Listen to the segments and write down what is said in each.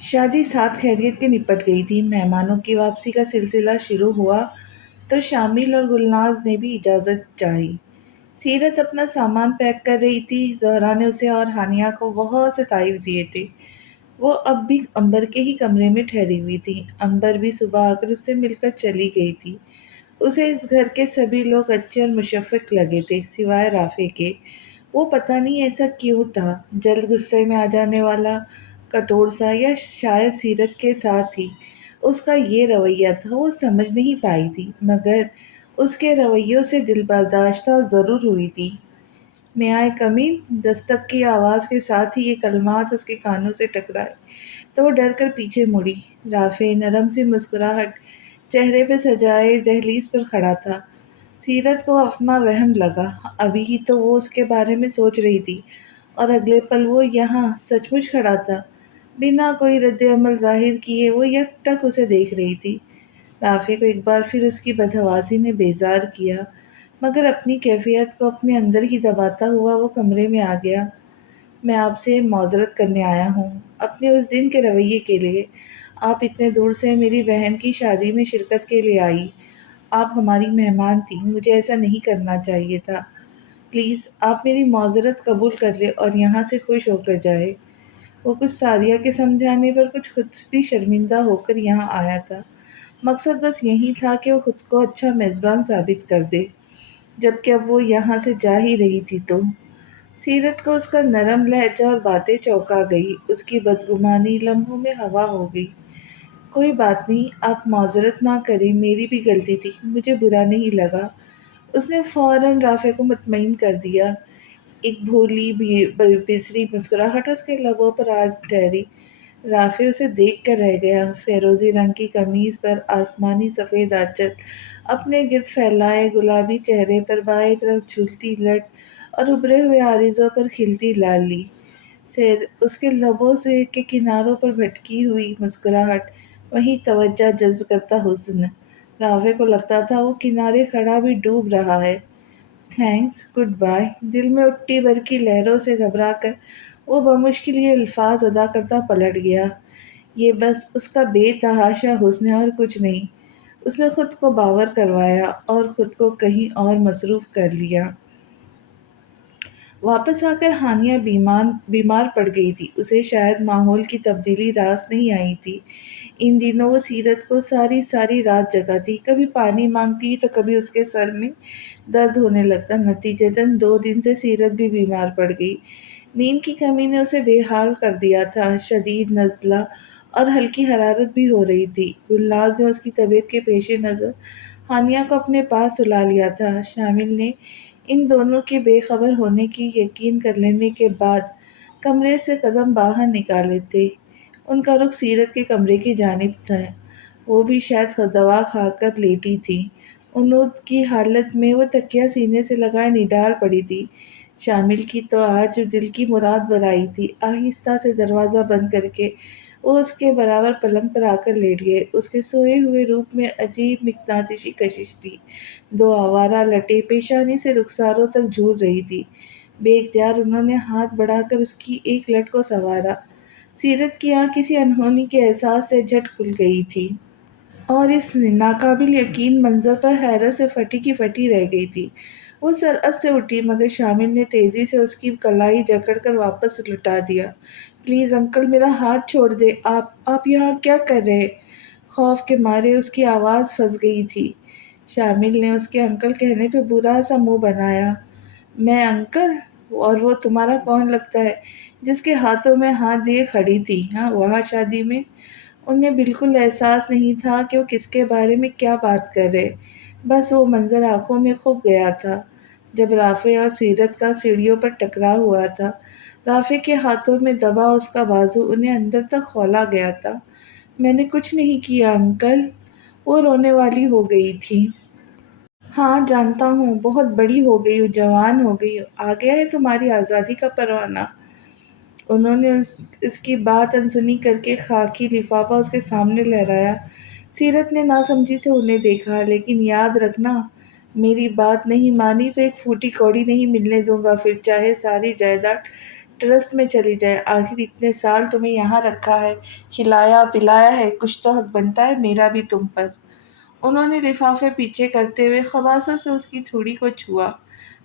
شادی سات خیریت کے نپٹ گئی تھی۔ مہمانوں کی واپسی کا سلسلہ شروع ہوا تو شامل اور گلناز نے بھی اجازت چاہی۔ سیرت اپنا سامان پیک کر رہی تھی۔ زہرا نے اسے اور ہانیہ کو بہت سے تحائف دیے تھے۔ وہ اب بھی امبر کے ہی کمرے میں ٹھہری ہوئی تھی۔ امبر بھی صبح آ کر اس سے مل کر چلی گئی تھی۔ اسے اس گھر کے سبھی لوگ اچھے اور مشفق لگے تھے سوائے رافع کے۔ وہ پتہ نہیں ایسا کیوں تھا، جلد غصے میں آ جانے والا، کٹور سا، یا شاید سیرت کے ساتھ ہی اس کا یہ رویہ تھا، وہ سمجھ نہیں پائی تھی، مگر اس کے رویوں سے دل برداشتہ ضرور ہوئی تھی۔ میں آئے کمین، دستک کی آواز کے ساتھ ہی یہ کلمات اس کے کانوں سے ٹکرائے تو وہ ڈر کر پیچھے مڑی۔ رافع نرم سی مسکراہٹ چہرے پہ سجائے دہلیز پر کھڑا تھا۔ سیرت کو اپنا وہم لگا، ابھی ہی تو وہ اس کے بارے میں سوچ رہی تھی اور اگلے پل وہ یہاں سچ مچ کھڑا تھا۔ بنا کوئی رد عمل ظاہر کیے وہ یک ٹک اسے دیکھ رہی تھی۔ رافع کو ایک بار پھر اس کی بدحواسی نے بیزار کیا، مگر اپنی کیفیت کو اپنے اندر ہی دباتا ہوا وہ کمرے میں آ گیا۔ میں آپ سے معذرت کرنے آیا ہوں اپنے اس دن کے رویے کے لیے۔ آپ اتنے دور سے میری بہن کی شادی میں شرکت کے لیے آئی۔ آپ ہماری مہمان تھیں، مجھے ایسا نہیں کرنا چاہیے تھا۔ پلیز آپ میری معذرت قبول کر لیں اور یہاں سے خوش ہو کر جائے۔ وہ کچھ ساریہ کے سمجھانے پر کچھ خود بھی شرمندہ ہو کر یہاں آیا تھا۔ مقصد بس یہی تھا کہ وہ خود کو اچھا میزبان ثابت کر دے، جبکہ اب وہ یہاں سے جا ہی رہی تھی تو۔ سیرت کو اس کا نرم لہجہ اور باتیں چونکا گئی، اس کی بدگمانی لمحوں میں ہوا ہو گئی۔ کوئی بات نہیں، آپ معذرت نہ کریں، میری بھی غلطی تھی، مجھے برا نہیں لگا۔ اس نے فوراً رافع کو مطمئن کر دیا۔ ایک بھولی بسری مسکراہٹ اس کے لبوں پر آ ٹھہری۔ رافع اسے دیکھ کر رہ گیا۔ فیروزی رنگ کی قمیض پر آسمانی سفید آنچل اپنے گرد پھیلائے، گلابی چہرے پر بائیں طرف جھولتی لٹ اور ابھرے ہوئے عارضوں پر کھلتی لالی سے اس کے لبوں سے کے کناروں پر بھٹکی ہوئی مسکراہٹ، وہیں توجہ جذب کرتا حسن۔ رافع کو لگتا تھا وہ کنارے کھڑا بھی ڈوب رہا ہے۔ Thanks, goodbye. دل میں اٹھتی برقی لہروں سے گھبرا کر وہ بمشکل یہ الفاظ ادا کرتا پلٹ گیا۔ یہ بس اس کا بے تحاشا حسن ہے اور کچھ نہیں۔ اس نے خود کو باور کروایا اور خود کو کہیں اور مصروف کر لیا۔ واپس آ کر ہانیہ بیمار پڑ گئی تھی۔ اسے شاید ماحول کی تبدیلی راس نہیں آئی تھی۔ ان دنوں وہ سیرت کو ساری رات جگاتی، کبھی پانی مانگتی تو کبھی اس کے سر میں درد ہونے لگتا۔ نتیجتاً 2 دن سے سیرت بھی بیمار پڑ گئی۔ نیند کی کمی نے اسے بے حال کر دیا تھا۔ شدید نزلہ اور ہلکی حرارت بھی ہو رہی تھی۔ گلناز نے اس کی طبیعت کے پیش نظر ہانیہ کو اپنے پاس سلا لیا تھا۔ شامل نے ان دونوں کے بے خبر ہونے کی یقین کر لینے کے بعد کمرے سے قدم باہر نکالے تھے۔ ان کا رخ سیرت کے کمرے کی جانب تھا۔ وہ بھی شاید دوا کھا کر لیٹی تھی۔ اونود کی حالت میں وہ تکیہ سینے سے لگائے نڈال پڑی تھی۔ شامل کی تو آج دل کی مراد برائی تھی۔ آہستہ سے دروازہ بند کر کے وہ اس کے برابر پلنگ پر آ کر لیٹ گئے۔ اس کے سوئے ہوئے روپ میں عجیب مقناطیسی کشش تھی۔ 2 آوارہ لٹیں پیشانی سے رخساروں تک جھول رہی تھی۔ بے اختیار انہوں نے ہاتھ بڑھا کر اس کی ایک لٹ کو سنوارا۔ سیرت کی آنکھ کسی انہونی کے احساس سے جھٹ کھل گئی تھی اور اس ناقابل یقین منظر پر حیرت سے پھٹی کی پھٹی رہ گئی تھی۔ وہ سرعت سے اٹھی، مگر شامل نے تیزی سے اس کی کلائی جکڑ کر واپس لٹا دیا۔ پلیز انکل، میرا ہاتھ چھوڑ دیں۔ آپ یہاں کیا کر رہے؟ خوف کے مارے اس کی آواز پھنس گئی تھی۔ شامل نے اس کے انکل کہنے پہ برا سا منہ بنایا۔ میں انکل؟ اور وہ تمہارا کون لگتا ہے جس کے ہاتھوں میں ہاتھ دیے کھڑی تھی وہاں شادی میں؟ انہیں بالکل احساس نہیں تھا کہ وہ کس کے بارے میں کیا بات کر رہے، بس وہ منظر آنکھوں میں کھپ گیا تھا۔ جب رافع اور سیرت کا سیڑھیوں پر ٹکراؤ ہوا تھا، رافع کے ہاتھوں میں دبا اس کا بازو انہیں اندر تک کھولا گیا تھا۔ میں نے کچھ نہیں کیا انکل۔ وہ رونے والی ہو گئی تھی۔ ہاں جانتا ہوں، بہت بڑی ہو گئی ہو، جوان ہو گئی ہو، آ گیا ہے تمہاری آزادی کا پروانہ۔ انہوں نے اس کی بات انسنی کر کے خاکی لفافہ اس کے سامنے لہرایا۔ سیرت نے ناسمجھی سے انہیں دیکھا۔ لیکن یاد رکھنا، میری بات نہیں مانی تو ایک پھوٹی کوڑی نہیں ملنے دوں گا، پھر چاہے ساری جائیداد ٹرسٹ میں چلی جائے، آخر اتنے سال تمہیں یہاں رکھا ہے، کھلایا پلایا ہے، کچھ تو حق بنتا ہے میرا بھی تم پر۔ انہوں نے لفافے پیچھے کرتے ہوئے خباثت سے اس کی تھوڑی کو چھوا۔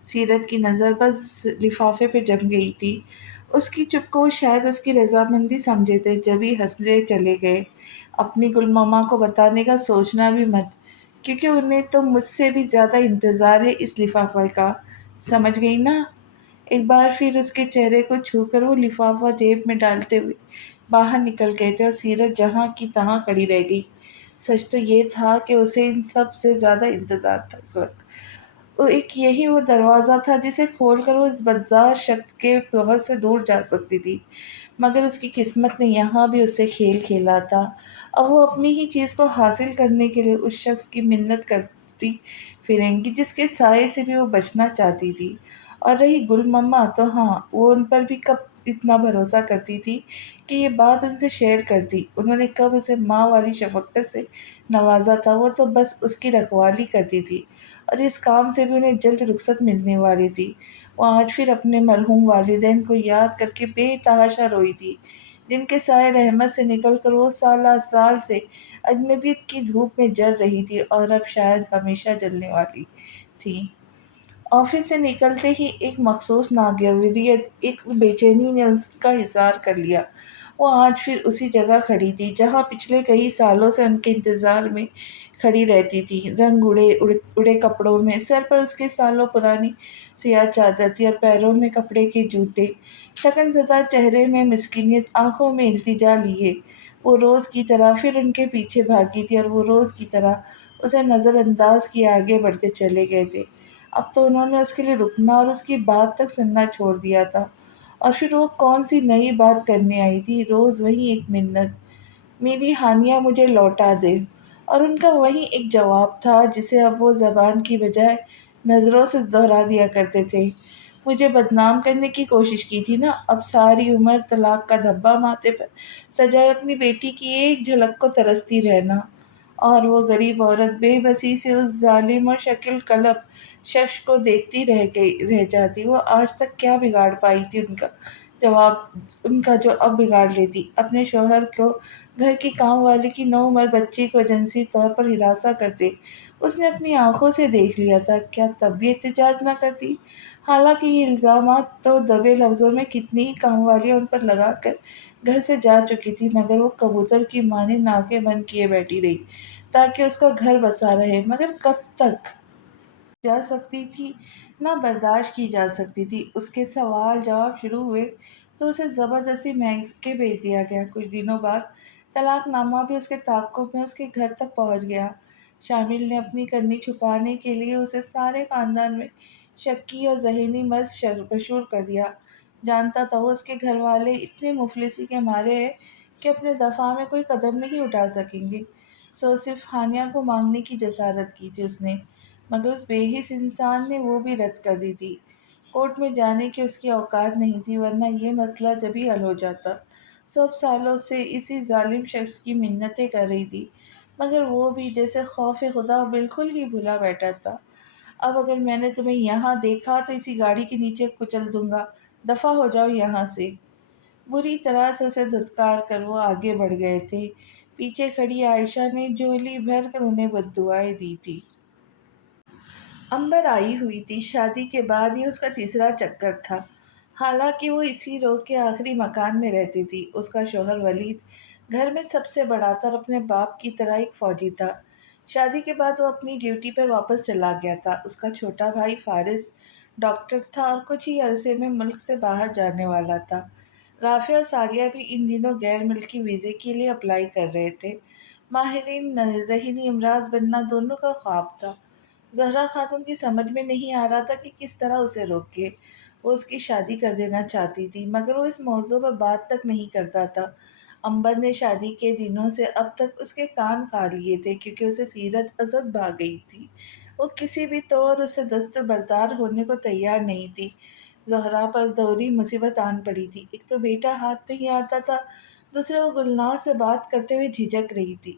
سیرت کی نظر بس لفافے پہ جم گئی تھی۔ اس کی چپ کو شاید اس کی رضامندی سمجھے تھے، جبھی ہنستے چلے گئے۔ اپنی گل ماما کو بتانے کا سوچنا بھی مت، کیونکہ انہیں تو مجھ سے بھی زیادہ انتظار ہے اس لفافے کا، سمجھ گئی نا؟ ایک بار پھر اس کے چہرے کو چھو کر وہ لفافہ جیب میں ڈالتے ہوئے باہر نکل گئے تھے، اور سیرت جہاں کی تہاں کھڑی رہ گئی۔ سچ تو یہ تھا کہ اسے ان سب سے زیادہ انتظار تھا اس وقت۔ ایک یہی وہ دروازہ تھا جسے کھول کر وہ اس بدزار شخص کے بہت سے دور جا سکتی تھی، مگر اس کی قسمت نے یہاں بھی اس سے کھیل کھیلا تھا۔ اب وہ اپنی ہی چیز کو حاصل کرنے کے لیے اس شخص کی منت کرتی پھریں گی جس کے سائے سے بھی وہ بچنا چاہتی تھی۔ اور رہی گل مما، تو ہاں، وہ ان پر بھی کب اتنا بھروسہ کرتی تھی کہ یہ بات ان سے شیئر کرتی؟ انہوں نے کب اسے ماں والی شفقت سے نوازا تھا؟ وہ تو بس اس کی رکھوالی کرتی تھی، اور اس کام سے بھی انہیں جلد رخصت ملنے والی تھی۔ وہ آج پھر اپنے مرحوم والدین کو یاد کر کے بے تحاشا روئی تھی، جن کے سائے رحمت سے نکل کر وہ سالہ سال سے اجنبیت کی دھوپ میں جل رہی تھی، اور اب شاید ہمیشہ جلنے والی تھی۔ آفس سے نکلتے ہی ایک مخصوص ناگزیریت، ایک بے چینی نے اس کا احاطہ کر لیا۔ وہ آج پھر اسی جگہ کھڑی تھی جہاں پچھلے کئی سالوں سے ان کے انتظار میں کھڑی رہتی تھی، رنگ اڑے کپڑوں میں، سر پر اس کے سالوں پرانی سیاہ چادر تھی، اور پیروں میں کپڑے کے جوتے، تھکن زدہ چہرے میں مسکینیت، آنکھوں میں التجا لیے۔ وہ روز کی طرح پھر ان کے پیچھے بھاگی تھی، اور وہ روز کی طرح اسے نظر انداز کیے آگے بڑھتے چلے گئے تھے۔ اب تو انہوں نے اس کے لیے رکنا اور اس کی بات تک سننا چھوڑ دیا تھا، اور پھر وہ کون سی نئی بات کرنے آئی تھی؟ روز وہی ایک منت، میری ہانیہ مجھے لوٹا دے، اور ان کا وہی ایک جواب تھا جسے اب وہ زبان کی بجائے نظروں سے دہرا دیا کرتے تھے، مجھے بدنام کرنے کی کوشش کی تھی نا؟ اب ساری عمر طلاق کا دھبا ماتھے پر سجائے اپنی بیٹی کی ایک جھلک کو ترستی رہنا۔ اور وہ غریب عورت بے بسی سے اس ظالم اور شکل قلب شخص کو دیکھتی رہ جاتی۔ وہ آج تک کیا بگاڑ پائی تھی جواب ان کا جو اب بگاڑ لیتی؟ اپنے شوہر کو، گھر کی کام والی کی نو عمر بچی کو جنسی طور پر ہراساں کرتے اس نے اپنی آنکھوں سے دیکھ لیا تھا، کیا تب بھی احتجاج نہ کرتی؟ حالانکہ یہ الزامات تو دبے لفظوں میں کتنی ہی کام والیاں ان پر لگا کر گھر سے جا چکی تھی، مگر وہ کبوتر کی مانند آنکھیں بند کیے بیٹھی رہی تاکہ اس کا گھر بسا رہے۔ مگر کب تک جا سکتی تھی؟ نہ برداشت کی جا سکتی تھی۔ اس کے سوال جواب شروع ہوئے تو اسے زبردستی میکسیکو بھیج دیا گیا۔ کچھ دنوں بعد طلاق نامہ بھی اس کے تعاقب میں اس کے گھر تک پہنچ گیا۔ شامل نے اپنی کرنی چھپانے کے لیے اسے سارے خاندان میں شکی اور ذہنی مرض مشہور کر دیا۔ جانتا تھا وہ اس کے گھر والے اتنے مفلسی کے مارے ہیں کہ اپنے دفاع میں کوئی قدم نہیں اٹھا سکیں گے، سو صرف ہانیہ کو مانگنے کی جسارت کی تھی اس نے، مگر اس بے حس انسان نے وہ بھی رد کر دی تھی۔ کورٹ میں جانے کی اس کی اوقات نہیں تھی، ورنہ یہ مسئلہ جبھی حل ہو جاتا۔ سب سالوں سے اسی ظالم شخص کی منتیں کر رہی تھی، مگر وہ بھی جیسے خوف خدا بالکل ہی بھلا بیٹھا تھا۔ اب اگر میں نے تمہیں یہاں دیکھا تو اسی گاڑی کے نیچے کچل دوں گا، دفع ہو جاؤ یہاں سے۔ بری طرح سے اسے دھتکار کر وہ آگے بڑھ گئے تھے۔ پیچھے کھڑی عائشہ نے جھولی بھر کر انہیں بددعائیں دی تھی۔ امبر آئی ہوئی تھی۔ شادی کے بعد یہ اس کا تیسرا چکر تھا، حالانکہ وہ اسی رو کے آخری مکان میں رہتی تھی۔ اس کا شوہر ولید گھر میں سب سے بڑا تھا اور اپنے باپ کی طرح ایک فوجی تھا۔ شادی کے بعد وہ اپنی ڈیوٹی پر واپس چلا گیا تھا۔ اس کا چھوٹا بھائی فارس ڈاکٹر تھا اور کچھ ہی عرصے میں ملک سے باہر جانے والا تھا۔ رافعہ اور ساریہ بھی ان دنوں غیر ملکی ویزے کے لیے اپلائی کر رہے تھے۔ ماہرین ذہنی امراض بننا دونوں کا خواب تھا۔ زہرا خاتون کی سمجھ میں نہیں آ رہا تھا کہ کس طرح اسے روکے۔ وہ اس کی شادی کر دینا چاہتی تھی، مگر وہ اس موضوع پر بات تک نہیں کرتا تھا۔ امبر نے شادی کے دنوں سے اب تک اس کے کان کھا لیے تھے، کیونکہ اسے سیرت ازد بھا گئی تھی۔ وہ کسی بھی طور اس سے دستبردار ہونے کو تیار نہیں تھی۔ زہرا پر دوہری مصیبت آن پڑی تھی، ایک تو بیٹا ہاتھ نہیں آتا تھا، دوسرے وہ گلناز سے بات کرتے ہوئے جھجک رہی تھی۔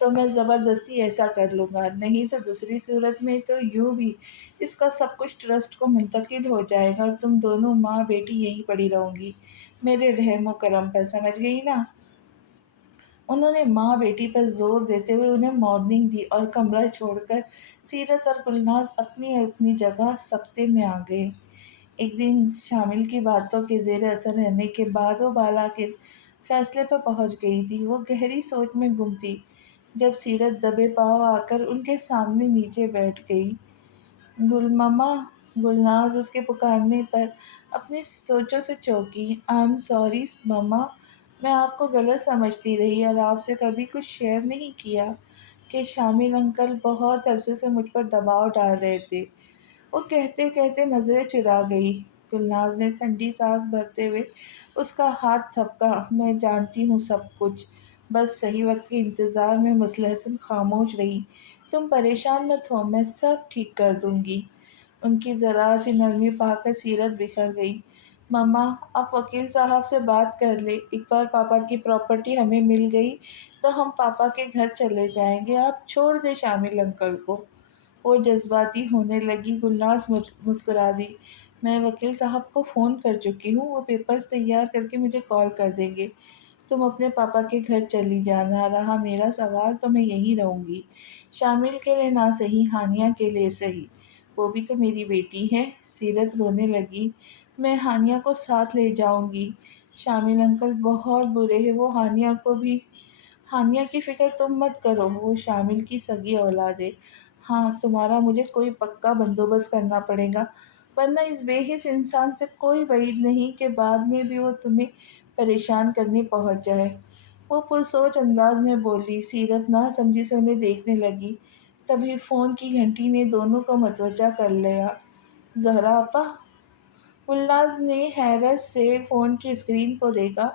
تو میں زبردستی ایسا کر لوں گا، نہیں تو دوسری صورت میں تو یوں بھی اس کا سب کچھ ٹرسٹ کو منتقل ہو جائے گا اور تم دونوں ماں بیٹی یہیں پڑی رہو گی میرے رحم و کرم پر، سمجھ گئی نا؟ انہوں نے ماں بیٹی پر زور دیتے ہوئے انہیں مارننگ دی اور کمرہ چھوڑ کر سیرت اور گلناز اپنی اپنی جگہ سکتے میں آ گئے۔ ایک دن شامل کی باتوں کے زیر اثر رہنے کے بعد وہ بالآخر فیصلے پر پہنچ گئی تھی۔ وہ گہری سوچ میں گم تھی جب سیرت دبے پاؤں آ کر ان کے سامنے نیچے بیٹھ گئی۔ گل ماما! گلناز اس کے پکارنے پر اپنی سوچوں سے چونکی۔ آئی ایم سوری مما، میں آپ کو غلط سمجھتی رہی اور آپ سے کبھی کچھ شیئر نہیں کیا کہ شامل انکل بہت عرصے سے مجھ پر دباؤ ڈال رہے تھے۔ وہ کہتے کہتے نظریں چرا گئی۔ گلناز نے ٹھنڈی سانس بھرتے ہوئے اس کا ہاتھ تھپکا۔ میں جانتی ہوں سب کچھ، بس صحیح وقت کے انتظار میں مصلحتاً خاموش رہی۔ تم پریشان مت ہو، میں سب ٹھیک کر دوں گی۔ ان کی ذرا سی نرمی پا کر سیرت بکھر گئی۔ مما، آپ وکیل صاحب سے بات کر لیں، ایک بار پاپا کی پراپرٹی ہمیں مل گئی تو ہم پاپا کے گھر چلے جائیں گے، آپ چھوڑ دیں شامل انکل کو۔ وہ جذباتی ہونے لگی۔ گلناز مسکرا دی۔ میں وکیل صاحب کو فون کر چکی ہوں، وہ پیپرز تیار کر کے مجھے کال کر دیں گے۔ تم اپنے پاپا کے گھر چلی جانا، رہا میرا سوال تو میں یہیں رہوں گی، شامل کے لیے نہ صحیح ہانیہ کے لیے صحیح، وہ بھی تو میری بیٹی ہے۔ سیرت رونے لگی۔ میں ہانیہ کو ساتھ لے جاؤں گی، شامل انکل بہت برے ہیں، وہ ہانیہ کو بھی… ہانیہ کی فکر تم مت کرو، وہ شامل کی سگی اولاد ہے۔ ہاں، تمہارا مجھے کوئی پکا بندوبست کرنا پڑے گا، ورنہ اس بے حس انسان سے کوئی بعید نہیں کہ بعد میں بھی وہ تمہیں پریشان کرنے پہنچ جائے۔ وہ پرسوچ انداز میں بولی۔ سیرت نہ سمجھی سے انہیں دیکھنے لگی۔ تبھی فون کی گھنٹی نے دونوں کو متوجہ کر لیا۔ زہرا آپا! گلناز نے حیرت سے فون کی اسکرین کو دیکھا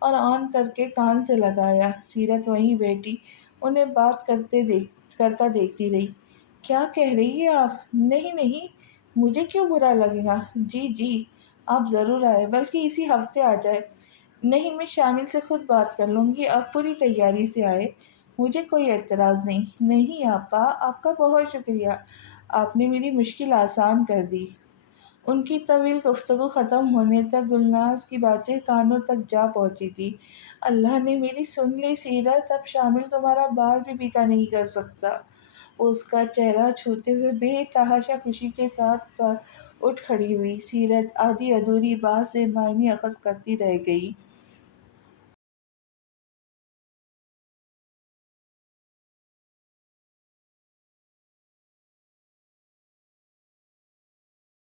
اور آن کر کے کان سے لگایا۔ سیرت وہیں بیٹھی انہیں بات کرتا دیکھتی رہی۔ کیا کہہ رہی ہیں آپ؟ نہیں نہیں، مجھے کیوں برا لگے گا؟ جی جی، آپ ضرور آئے، بلکہ اسی ہفتے آ جائے۔ نہیں، میں شامل سے خود بات کر لوں گی، آپ پوری تیاری سے آئے، مجھے کوئی اعتراض نہیں۔ نہیں آپا، آپ کا بہت شکریہ، آپ نے میری مشکل آسان کر دی۔ ان کی طویل گفتگو ختم ہونے تک گلناز کی باتیں کانوں تک جا پہنچی تھی۔ اللہ نے میری سن لی سیرت، اب شامل تمہارا بال بھی پیکا نہیں کر سکتا۔ وہ اس کا چہرہ چھوتے ہوئے بے تحاشا خوشی کے ساتھ ساتھ اٹھ کھڑی ہوئی۔ سیرت آدھی ادھوری بات سے معنی اخذ کرتی رہ گئی۔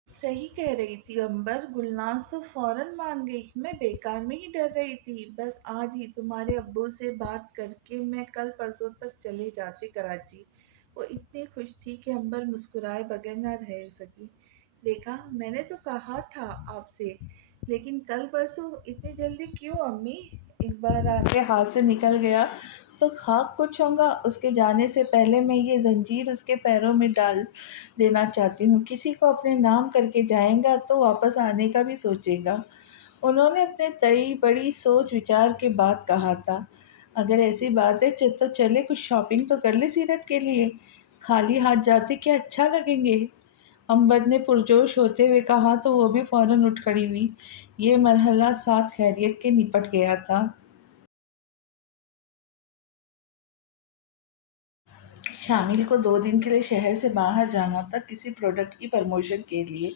صحیح کہہ رہی تھی امبر، گلناز تو فوراً مان گئی۔ میں بیکار میں ہی ڈر رہی تھی، بس آج ہی تمہارے ابو سے بات کر کے میں کل پرسوں تک چلے جاتے کراچی۔ وہ اتنی خوش تھی کہ امبر مسکرائے بغیر نہ رہ سکی۔ دیکھا، میں نے تو کہا تھا آپ سے، لیکن کل پرسوں اتنی جلدی کیوں امی؟ ایک بار آپ کے ہاتھ سے نکل گیا تو خاک کچھ ہوگا۔ اس کے جانے سے پہلے میں یہ زنجیر اس کے پیروں میں ڈال دینا چاہتی ہوں۔ کسی کو اپنے نام کر کے جائے گا تو واپس آنے کا بھی سوچے گا۔ انہوں نے اپنے تئیں بڑی سوچ وچار کے بعد کہا تھا۔ اگر ایسی بات ہے تو چلے کچھ شاپنگ تو کر لے سیرت کے لیے، خالی ہاتھ جاتے کیا اچھا لگیں گے؟ امبر نے پرجوش ہوتے ہوئے کہا تو وہ بھی فوراً اٹھ کھڑی ہوئی۔ یہ مرحلہ ساتھ خیریت کے نپٹ گیا تھا۔ شامل کو 2 دن کے لیے شہر سے باہر جانا تھا کسی پروڈکٹ کی پروموشن کے لیے۔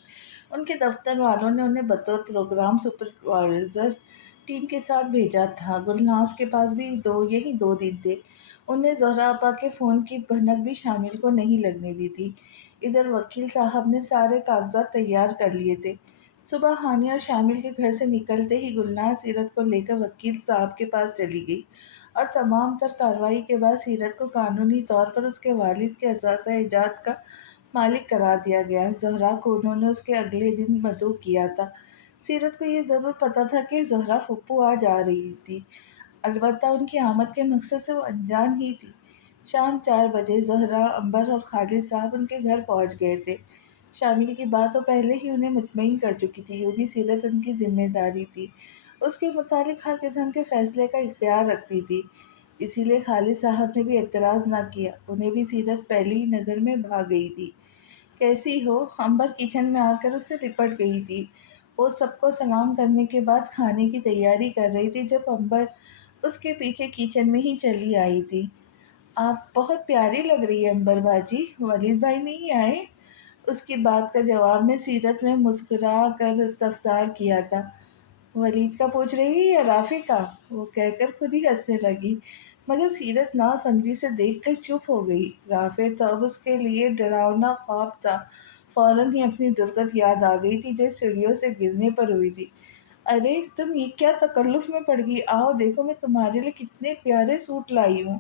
ان کے دفتر والوں نے انہیں بطور پروگرام سپروائزر ٹیم کے ساتھ بھیجا تھا۔ گلناز کے پاس بھی یہی 2 دن تھے۔ انہیں زہرا آپا کے فون کی بھنک بھی شامل کو نہیں لگنے دی تھی۔ ادھر وکیل صاحب نے سارے کاغذات تیار کر لیے تھے۔ صبح ہانیہ اور شامل کے گھر سے نکلتے ہی گلناز سیرت کو لے کر وکیل صاحب کے پاس چلی گئی اور تمام تر کارروائی کے بعد سیرت کو قانونی طور پر اس کے والد کے اثاثہ ایجاد کا مالک قرار دیا گیا۔ زہرا کو انہوں نے اس کے اگلے دن مدعو کیا تھا۔ سیرت کو یہ ضرور پتہ تھا کہ زہرا پھپھو آج آ رہی تھی، البتہ ان کی آمد کے مقصد سے وہ انجان ہی تھی۔ شام 4 بجے زہرا، امبر اور خالد صاحب ان کے گھر پہنچ گئے تھے۔ شامل کی بات وہ پہلے ہی انہیں مطمئن کر چکی تھی، یوں بھی سیرت ان کی ذمہ داری تھی، اس کے متعلق ہر قسم کے فیصلے کا اختیار رکھتی تھی۔ اسی لیے خالد صاحب نے بھی اعتراض نہ کیا، انہیں بھی سیرت پہلی ہی نظر میں بھا گئی تھی۔ کیسی ہو؟ امبر کچن میں آ کر اس سے لپٹ گئی تھی۔ وہ سب کو سلام کرنے کے بعد کھانے کی تیاری کر رہی تھی جب امبر اس کے پیچھے کچن میں ہی چلی آئی تھی۔ آپ بہت پیاری لگ رہی ہے امبر باجی، ولید بھائی نہیں آئے؟ اس کی بات کا جواب میں سیرت نے مسکرا کر استفسار کیا تھا۔ ولید کا پوچھ رہی ہے یا رافع کا؟ وہ کہہ کر خود ہی ہنسنے لگی، مگر سیرت نا سمجھی سے دیکھ کر چپ ہو گئی۔ رافع تو اب اس کے لیے ڈراؤنا خواب تھا، فوراً ہی اپنی درگت یاد آ گئی تھی جو سیڑھیوں سے گرنے پر ہوئی تھی۔ ارے تم یہ کیا تکلف میں پڑ گئی، آؤ دیکھو میں تمہارے لیے کتنے پیارے سوٹ لائی ہوں۔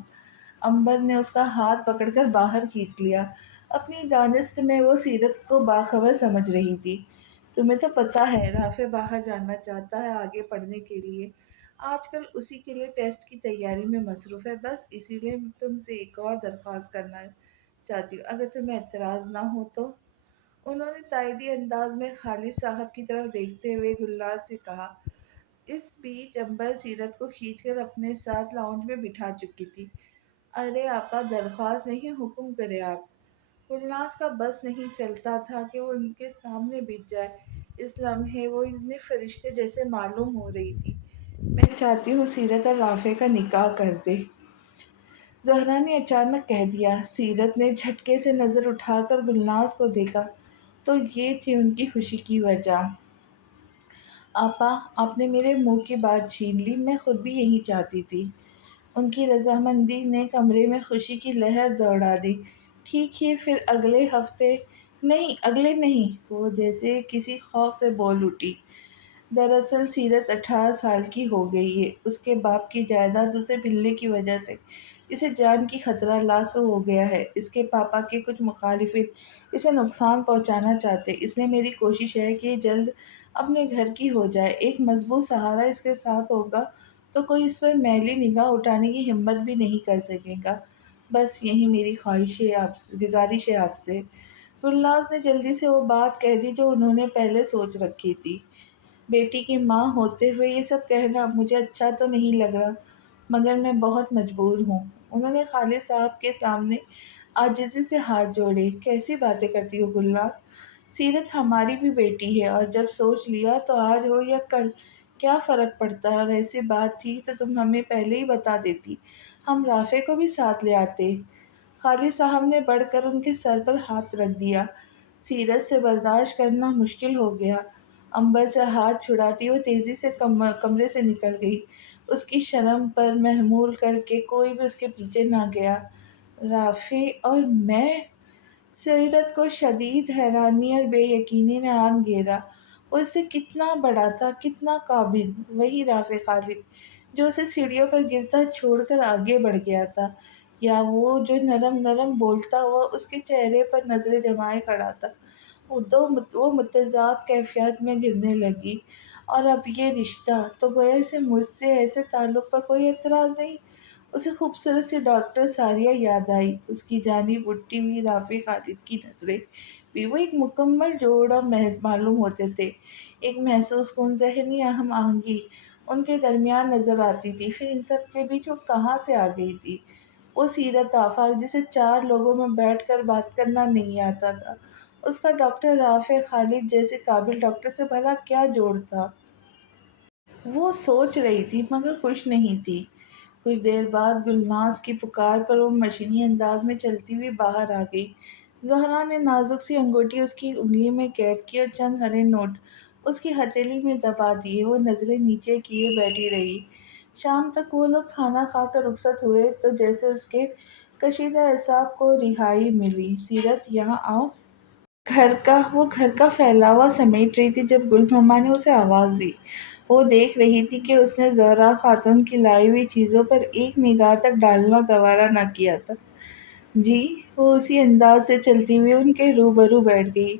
امبر نے اس کا ہاتھ پکڑ کر باہر کھینچ لیا، اپنی دانست میں وہ سیرت کو باخبر سمجھ رہی تھی۔ تمہیں تو پتہ ہے رافع باہر جانا چاہتا ہے آگے پڑھنے کے لیے، آج کل اسی کے لیے ٹیسٹ کی تیاری میں مصروف ہے، بس اسی لیے تم سے ایک اور درخواست کرنا چاہتی ہوں اگر تمہیں اعتراض نہ ہو تو۔ انہوں نے تائیدی انداز میں خالد صاحب کی طرف دیکھتے ہوئے گلناز سے کہا۔ اس بیچ امبر سیرت کو کھینچ کر اپنے ساتھ لاؤنج میں بٹھا چکی تھی۔ ارے آپا درخواست نہیں، حکم کرے آپ۔ گلناز کا بس نہیں چلتا تھا کہ وہ ان کے سامنے بچ جائے، اس لمحے وہ انہیں فرشتے جیسے معلوم ہو رہی تھی۔ میں چاہتی ہوں سیرت اور رافع کا نکاح کر دے، زہرا نے اچانک کہہ دیا۔ سیرت نے جھٹکے سے نظر اٹھا کر گلناز کو دیکھا تو یہ تھی ان کی خوشی کی وجہ۔ آپا آپ نے میرے منہ کی بات چھین لی، میں خود بھی یہی چاہتی تھی۔ ان کی رضامندی نے کمرے میں خوشی کی لہر دوڑا دی۔ ٹھیک ہے پھر اگلے ہفتے؟ نہیں اگلے نہیں، وہ جیسے کسی خوف سے بول اٹھی۔ دراصل سیرت 18 سال کی ہو گئی ہے، اس کے باپ کی جائیداد اسے ملنے کی وجہ سے اسے جان کی خطرہ لاحق ہو گیا ہے۔ اس کے پاپا کے کچھ مخالفین اسے نقصان پہنچانا چاہتے، اس لیے میری کوشش ہے کہ یہ جلد اپنے گھر کی ہو جائے۔ ایک مضبوط سہارا اس کے ساتھ ہوگا تو کوئی اس پر میلی نگاہ اٹھانے کی ہمت بھی نہیں کر سکے گا۔ بس یہی میری خواہش ہے، آپ سے گزارش ہے آپ سے۔ گلناز نے جلدی سے وہ بات کہہ دی جو انہوں نے پہلے سوچ رکھی تھی۔ بیٹی کی ماں ہوتے ہوئے یہ سب کہنا مجھے اچھا تو نہیں لگ رہا، مگر میں بہت مجبور ہوں۔ انہوں نے خالد صاحب کے سامنے عاجزی سے ہاتھ جوڑے۔ کیسی باتیں کرتی ہو گلناز؟ سیرت ہماری بھی بیٹی ہے اور جب سوچ لیا تو آج ہو یا کل کیا فرق پڑتا ہے، اور ایسی بات تھی تو تم ہمیں پہلے ہی بتا دیتی، ہم رافع کو بھی ساتھ لے آتے۔ خالد صاحب نے بڑھ کر ان کے سر پر ہاتھ رکھ دیا۔ سیرت سے برداشت کرنا مشکل ہو گیا۔ امبر سے ہاتھ چھڑاتی وہ تیزی سے کمرے سے نکل گئی، اس کی شرم پر محمول کر کے کوئی بھی اس کے پیچھے نہ گیا۔ رافع اور میں؟ سیرت کو شدید حیرانی اور بے یقینی نے آن گھیرا۔ وہ اس سے کتنا بڑا تھا، کتنا قابل، وہی رافع خالد جو اسے سیڑھیوں پر گرتا چھوڑ کر آگے بڑھ گیا تھا، یا وہ جو نرم نرم بولتا ہوا اس کے چہرے پر نظریں جمائے کھڑا تھا؟ وہ متضاد کیفیات میں گرنے لگی۔ اور اب یہ رشتہ تو گویا اسے مجھ سے ایسے تعلق پر کوئی اعتراض نہیں۔ اسے خوبصورت سی ڈاکٹر ساریہ یاد آئی، اس کی جانب اٹھتی ہوئی رافع خالد کی نظریں بھی وہ ایک مکمل جوڑا معلوم ہوتے تھے۔ ایک محسوس کن ذہنی ہم آہنگی ان کے درمیان نظر آتی تھی۔ پھر ان سب کے بیچ وہ کہاں سے آ گئی تھی؟ وہ سیرت آفاق جسے 4 لوگوں میں بیٹھ کر بات کرنا نہیں آتا تھا، اس کا ڈاکٹر رافع خالد جیسے قابل ڈاکٹر سے بھلا کیا جوڑ تھا؟ وہ سوچ رہی تھی مگر خوش نہیں تھی۔ کچھ دیر بعد گلناز کی پکار پر وہ مشینی انداز میں چلتی ہوئی باہر آ گئی۔ زہرا نے نازک سی انگوٹی اس کی انگلی میں قید کی اور چند ہرے نوٹ اس کی ہتھیلی میں دبا دیے۔ وہ نظریں نیچے کیے بیٹھی رہی۔ شام تک وہ لوگ کھانا کھا کر رخصت ہوئے تو جیسے اس کے کشیدہ اعصاب کو رہائی ملی۔ سیرت یہاں آؤ۔ وہ گھر کا پھیلاوا سمیٹ رہی تھی جب گل ماما نے اسے آواز دی۔ وہ دیکھ رہی تھی کہ اس نے زہرا خاتون کی لائی ہوئی چیزوں پر ایک نگاہ تک ڈالنا گوارا نہ کیا تھا۔ جی؟ وہ اسی انداز سے چلتی ہوئی ان کے روبرو بیٹھ گئی۔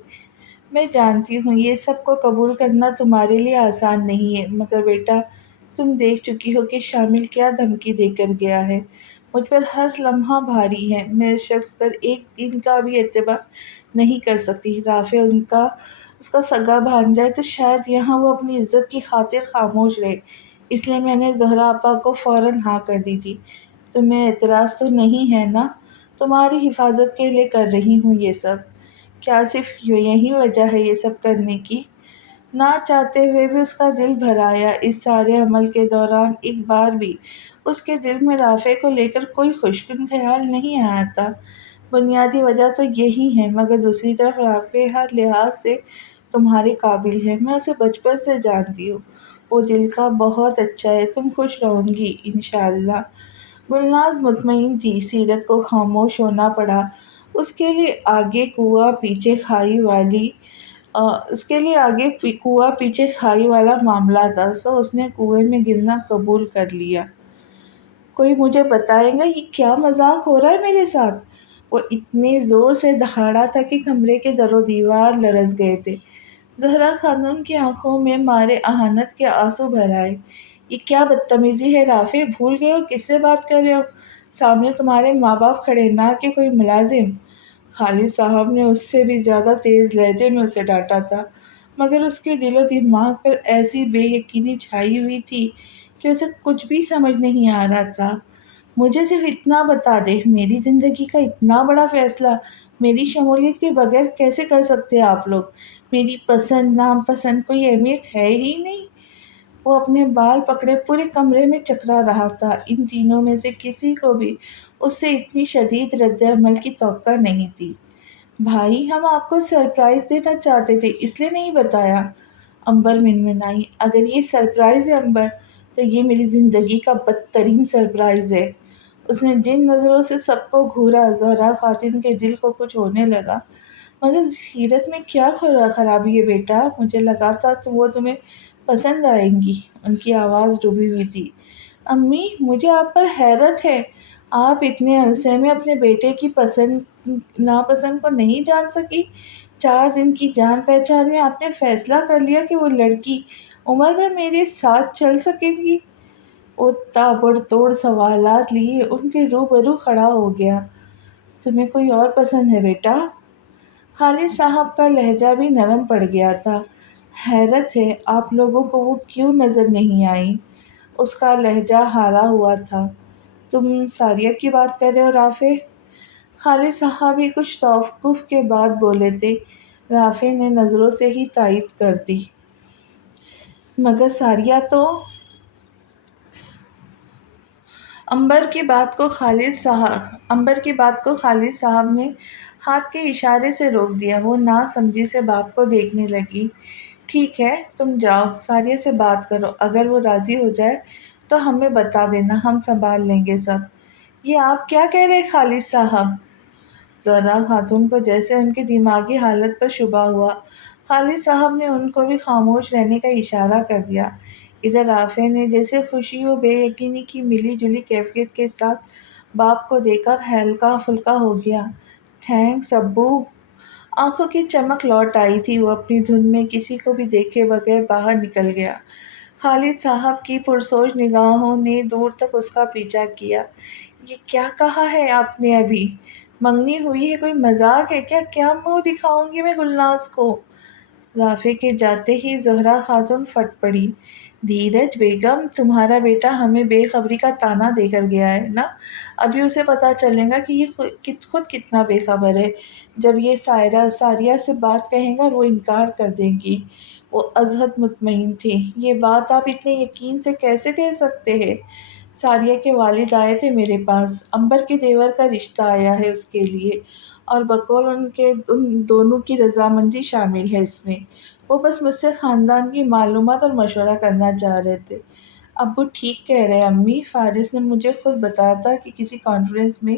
میں جانتی ہوں یہ سب کو قبول کرنا تمہارے لیے آسان نہیں ہے، مگر بیٹا تم دیکھ چکی ہو کہ شامل کیا دھمکی دے کر گیا ہے۔ مجھ پر ہر لمحہ بھاری ہے، میں اس شخص پر ایک دن کا بھی اعتبار نہیں کر سکتی۔ رافع اس کا سگا بھانجا ہے تو شاید یہاں وہ اپنی عزت کی خاطر خاموش رہے، اس لیے میں نے زہرا آپا کو فوراً ہاں کر دی تھی۔ تمہیں اعتراض تو نہیں ہے نا؟ تمہاری حفاظت کے لیے کر رہی ہوں یہ سب۔ کیا صرف یہی وجہ ہے یہ سب کرنے کی؟ نہ چاہتے ہوئے بھی اس کا دل بھر آیا۔ اس سارے عمل کے دوران ایک بار بھی اس کے دل میں رافع کو لے کر کوئی خوشگوار خیال نہیں آیا تھا۔ بنیادی وجہ تو یہی ہے، مگر دوسری طرف رافع ہر لحاظ سے تمہارے قابل ہے۔ میں اسے بچپن سے جانتی ہوں، وہ دل کا بہت اچھا ہے۔ تم خوش رہو گی انشاءاللہ۔ گلناز مطمئن تھی۔ سیرت کو خاموش ہونا پڑا۔ اس کے لیے آگے کنواں پیچھے کھائی والا معاملہ تھا، سو اس نے کنویں میں گرنا قبول کر لیا۔ کوئی مجھے بتائے گا یہ کیا مذاق ہو رہا ہے میرے ساتھ؟ وہ اتنے زور سے دہاڑا تھا کہ کمرے کے در و دیوار لرز گئے تھے۔ زہرا خاتون کی آنکھوں میں مارے اہانت کے آنسو بھر آئے۔ یہ کیا بدتمیزی ہے رافع؟ بھول گئے ہو کس سے بات کر رہے ہو؟ سامنے تمہارے ماں باپ کھڑے، نہ کہ کوئی ملازم۔ خالد صاحب نے اس سے بھی زیادہ تیز لہجے میں اسے ڈانٹا تھا، مگر اس کے دل و دماغ پر ایسی بے یقینی چھائی ہوئی تھی کہ اسے کچھ بھی سمجھ نہیں آ رہا تھا۔ مجھے صرف اتنا بتا دے، میری زندگی کا اتنا بڑا فیصلہ میری شمولیت کے بغیر کیسے کر سکتے ہیں آپ لوگ؟ میری پسند ناپسند کوئی اہمیت ہے ہی نہیں۔ وہ اپنے بال پکڑے پورے کمرے میں چکرا رہا تھا۔ ان تینوں میں سے کسی کو بھی اس سے اتنی شدید رد عمل کی توقع نہیں تھی۔ بھائی، ہم آپ کو سرپرائز دینا چاہتے تھے، اس لیے نہیں بتایا، امبر منمنائی۔ اگر یہ سرپرائز ہے امبر، تو یہ میری زندگی کا بدترین سرپرائز ہے۔ اس نے جن نظروں سے سب کو گھورا، زہرا خاتون کے دل کو کچھ ہونے لگا۔ مگر سیرت میں کیا خرابی ہے بیٹا؟ مجھے لگا تھا وہ تمہیں پسند آئیں گی۔ ان کی آواز ڈوبی ہوئی تھی۔ امی، مجھے آپ پر حیرت ہے۔ آپ اتنے عرصے میں اپنے بیٹے کی پسند ناپسند کو نہیں جان سکی۔ 4 دن کی جان پہچان میں آپ نے فیصلہ کر لیا کہ وہ لڑکی عمر بھر میرے ساتھ چل سکے گی۔ وہ تابڑ توڑ سوالات لیے ان کے روبرو کھڑا ہو گیا۔ تمہیں کوئی اور پسند ہے بیٹا؟ خالد صاحب کا لہجہ بھی نرم پڑ گیا تھا۔ حیرت ہے آپ لوگوں کو وہ کیوں نظر نہیں آئی؟ اس کا لہجہ ہارا ہوا تھا۔ تم ساریہ کی بات کر رہے ہو رافع؟ خالد صاحب بھی کچھ توقف کے بعد بولے تھے۔ رافع نے نظروں سے ہی تائید کر دی۔ مگر ساریہ تو… امبر کی بات کو خالد صاحب نے ہاتھ کے اشارے سے روک دیا۔ وہ نہ سمجھی سے باپ کو دیکھنے لگی۔ ٹھیک ہے، تم جاؤ، ساریہ سے بات کرو، اگر وہ راضی ہو جائے تو ہمیں بتا دینا، ہم سنبھال لیں گے سب۔ یہ آپ کیا کہہ رہے خالد صاحب؟ زہرا خاتون کو جیسے ان کی دماغی حالت پر شبہ ہوا۔ خالد صاحب نے ان کو بھی خاموش رہنے کا اشارہ کر دیا۔ ادھر رافع نے جیسے خوشی و بے یقینی کی ملی جلی کیفیت کے ساتھ باپ کو دیکھ کر ہلکا پھلکا ہو گیا۔ تھینکس ابو۔ آنکھوں کی چمک لوٹ آئی تھی۔ وہ اپنی دھن میں کسی کو بھی دیکھے بغیر باہر نکل گیا۔ خالد صاحب کی پرسوز نگاہوں نے دور تک اس کا پیچھا کیا۔ یہ کیا کہا ہے آپ نے ابھی؟ منگنی ہوئی ہے؟ کوئی مذاق ہے کیا؟ کیا منہ دکھاؤں گی میں گلناز کو؟ رافع کے جاتے ہی زہرا خاتون پھٹ پڑی۔ دھیرج بیگم، تمہارا بیٹا ہمیں بے خبری کا طعنہ دے کر گیا ہے نا؟ ابھی اسے پتہ چلے گا کہ یہ خود کتنا بے خبر ہے۔ جب یہ ساریہ سے بات کہیں گا اور وہ انکار کر دے گی۔ وہ ازحد مطمئن تھی۔ یہ بات آپ اتنے یقین سے کیسے کہہ سکتے ہیں؟ ساریہ کے والد آئے تھے میرے پاس، امبر کے دیور کا رشتہ آیا ہے اس کے لیے، اور بقول ان دونوں کی رضامندی شامل ہے اس میں۔ وہ بس مجھ سے خاندان کی معلومات اور مشورہ کرنا چاہ رہے تھے۔ ابو ٹھیک کہہ رہے ہیں امی، فارس نے مجھے خود بتایا تھا کہ کسی کانفرنس میں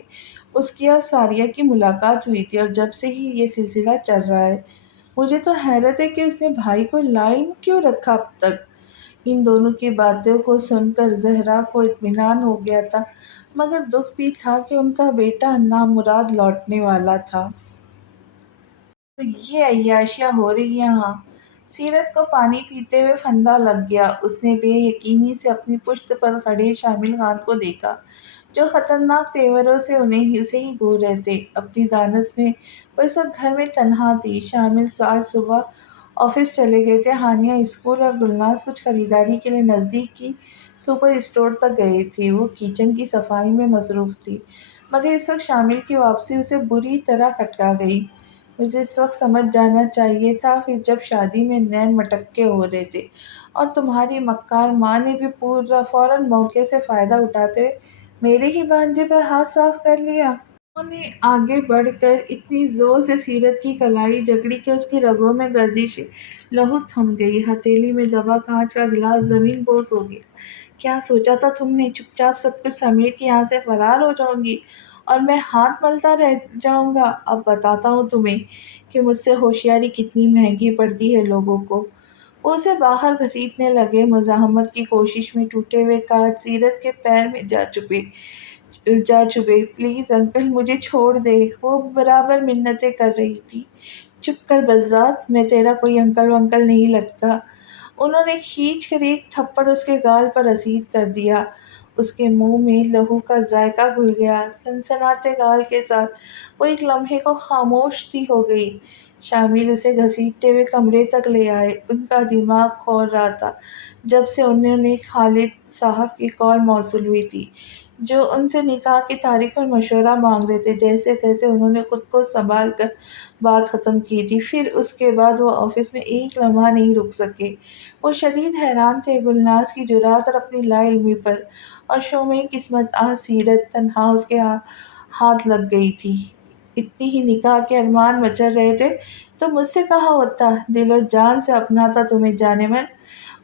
اس کی اور ساریہ کی ملاقات ہوئی تھی، اور جب سے ہی یہ سلسلہ چل رہا ہے۔ مجھے تو حیرت ہے کہ اس نے بھائی کو لا علم کیوں رکھا اب تک۔ ان دونوں کی باتوں کو سن کر زہرا کو اطمینان ہو گیا تھا، مگر دکھ بھی تھا کہ ان کا بیٹا نامراد لوٹنے والا تھا۔ تو یہ عیاشیاں ہو رہی ہیں یہاں؟ سیرت کو پانی پیتے ہوئے پھندہ لگ گیا۔ اس نے بے یقینی سے اپنی پشت پر کھڑے شامل خان کو دیکھا، جو خطرناک تیوروں سے اسے ہی گھور رہے تھے۔ اپنی دانست میں وہ اس وقت گھر میں تنہا تھی۔ شامل آج صبح آفس چلے گئے تھے۔ ہانیہ اسکول اور گلناز کچھ خریداری کے لیے نزدیک کی سپر اسٹور تک گئے تھے۔ وہ کچن کی صفائی میں مصروف تھی، مگر اس وقت شامل کی واپسی اسے بری طرح کھٹکا گئی۔ مجھے اس وقت سمجھ جانا چاہیے تھا، پھر جب شادی میں نین مٹکے ہو رہے تھے اور تمہاری مکار ماں نے بھی فوراً موقع سے فائدہ اٹھاتے ہوئے میرے ہی بھانجے پر ہاتھ صاف کر لیا۔ انہوں نے آگے بڑھ کر اتنی زور سے سیرت کی کلائی جکڑی کہ اس کی رگوں میں گردش لہو تھم گئی۔ ہتھیلی میں دبا کانچ کا گلاس زمین بوس ہو گیا۔ کیا سوچا تھا تم نے؟ چپ چاپ سب کچھ سمیٹ کے یہاں سے فرار ہو جاؤں گی اور میں ہاتھ ملتا رہ جاؤں گا؟ اب بتاتا ہوں تمہیں کہ مجھ سے ہوشیاری کتنی مہنگی پڑتی ہے لوگوں کو۔ وہ اسے باہر گھسیٹنے لگے۔ مزاحمت کی کوشش میں ٹوٹے ہوئے کانچ سیرت کے پیر میں جا چبھے۔ پلیز انکل، مجھے چھوڑ دے، وہ برابر منتیں کر رہی تھی۔ چپ کر بزدل، میں تیرا کوئی انکل ونکل نہیں لگتا۔ انہوں نے کھینچ کر ایک تھپڑ اس کے گال پر رسید کر دیا۔ اس کے منہ میں لہو کا ذائقہ گھل گیا۔ سنسناتے گال کے ساتھ وہ ایک لمحے کو خاموش سی ہو گئی۔ شامل اسے گھسیٹتے ہوئے کمرے تک لے آئے۔ ان کا دماغ کھول رہا تھا جب سے انہوں نے خالد صاحب کی کال موصول ہوئی تھی، جو ان سے نکاح کی تاریخ پر مشورہ مانگ رہے تھے۔ جیسے تیسے انہوں نے خود کو سنبھال کر بات ختم کی تھی۔ پھر اس کے بعد وہ آفس میں ایک لمحہ نہیں رک سکے۔ وہ شدید حیران تھے گلناز کی جرأت اور اپنی لا علمی پر، اور شومیں قسمت آج سیرت تنہا اس کے ہاتھ لگ گئی تھی۔ اتنی ہی نکاح کے ارمان مچل رہے تھے تو مجھ سے کہا ہوتا، دل و جان سے اپناتا تمہیں جانے من۔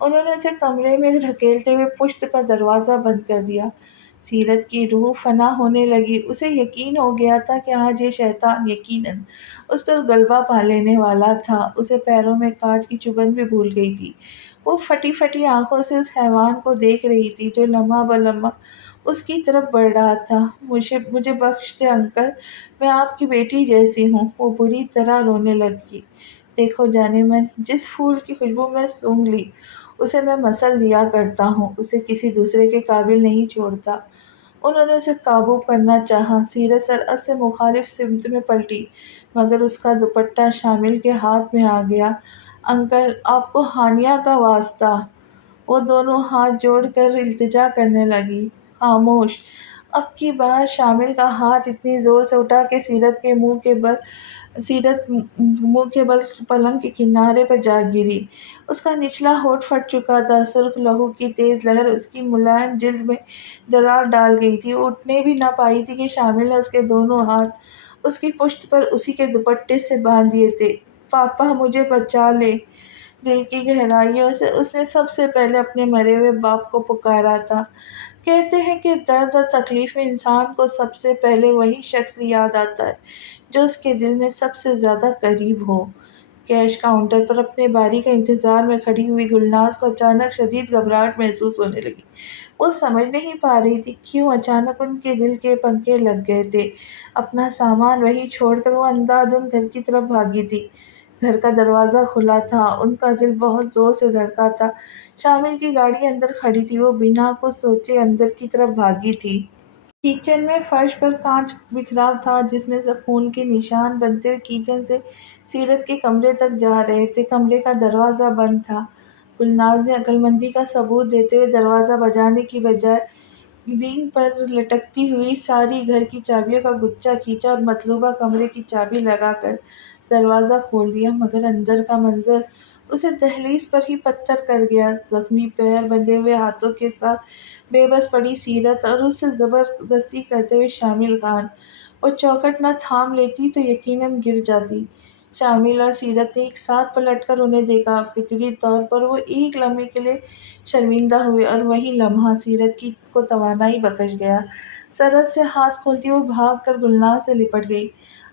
انہوں نے اسے کمرے میں دھکیلتے ہوئے پشت پر دروازہ بند کر دیا۔ سیرت کی روح فنا ہونے لگی۔ اسے یقین ہو گیا تھا کہ آج یہ شیطان یقیناً اس پر غلبہ پا لینے والا تھا۔ اسے پیروں میں کانچ کی چبھن بھی بھول گئی تھی۔ وہ پھٹی پھٹی آنکھوں سے اس حیوان کو دیکھ رہی تھی جو لمحہ بلمحہ اس کی طرف بڑھ رہا تھا۔ مجھے بخش دیں انکل، میں آپ کی بیٹی جیسی ہوں۔ وہ بری طرح رونے لگی۔ دیکھو جانے من، جس پھول کی خوشبو میں سونگھ لی اسے میں مسل دیا کرتا ہوں، اسے کسی دوسرے کے قابل نہیں چھوڑتا۔ انہوں نے اسے قابو کرنا چاہا۔ سیرت سرعت سے مخالف سمت میں پلٹی، مگر اس کا دوپٹہ شامل کے ہاتھ میں آ گیا۔ انکل، آپ کو ہانیہ کا واسطہ۔ وہ دونوں ہاتھ جوڑ کر التجا کرنے لگی۔ خاموش۔ اب کی بار شامل کا ہاتھ اتنی زور سے اٹھا کہ سیرت منہ کے بل پلنگ کے کنارے پر جا گری۔ اس کا نچلا ہونٹ پھٹ چکا تھا۔ سرخ لہو کی تیز لہر اس کی ملائم جلد میں درار ڈال گئی تھی۔ وہ اٹھنے بھی نہ پائی تھی کہ شامل نے اس کے دونوں ہاتھ اس کی پشت پر اسی کے دوپٹے سے باندھ دیے تھے۔ پاپا، مجھے بچا لے۔ دل کی گہرائیوں سے اس نے سب سے پہلے اپنے مرے ہوئے باپ کو پکارا تھا۔ کہتے ہیں کہ درد اور تکلیف میں انسان کو سب سے پہلے وہی شخص یاد آتا ہے جو اس کے دل میں سب سے زیادہ قریب ہو۔ کیش کاؤنٹر پر اپنے باری کا انتظار میں کھڑی ہوئی گلناز کو اچانک شدید گھبراہٹ محسوس ہونے لگی۔ وہ سمجھ نہیں پا رہی تھی کیوں اچانک ان کے دل کے پنکھے لگ گئے تھے۔ اپنا سامان وہیں چھوڑ کر وہ اندھا دھند گھر کی طرف بھاگی تھی۔ گھر کا دروازہ کھلا تھا۔ ان کا دل بہت زور سے دھڑکا تھا۔ شامل کی گاڑی اندر کھڑی تھی۔ وہ بنا کچھ سوچے اندر کی طرف بھاگی تھی۔ کچن میں فرش پر کانچ بکھرا تھا جس میں سے خون کے نشان بنتے ہوئے کچن سے سیرت کے کمرے تک جا رہے تھے۔ کمرے کا دروازہ بند تھا۔ گلناز نے عقل مندی کا ثبوت دیتے ہوئے دروازہ بجانے کی بجائے رینگ پر لٹکتی ہوئی ساری گھر کی چابیوں کا گچھا کھینچا اور مطلوبہ کمرے کی چابی لگا کر دروازہ کھول دیا، مگر اندر کا منظر اسے دہلیز پر ہی پتھر کر گیا۔ زخمی پیر، بندھے ہوئے ہاتھوں کے ساتھ بے بس پڑی سیرت اور اس سے زبردستی کرتے ہوئے شامل خان۔ وہ چوکھٹ نہ تھام لیتی تو یقیناً گر جاتی۔ شامل اور سیرت نے ایک ساتھ پلٹ کر انہیں دیکھا۔ فطری طور پر وہ ایک لمحے کے لیے شرمندہ ہوئے اور وہی لمحہ سیرت کو توانائی بخش گیا۔ سرعت سے ہاتھ کھولتی وہ بھاگ کر گلناز سے لپٹ گئی۔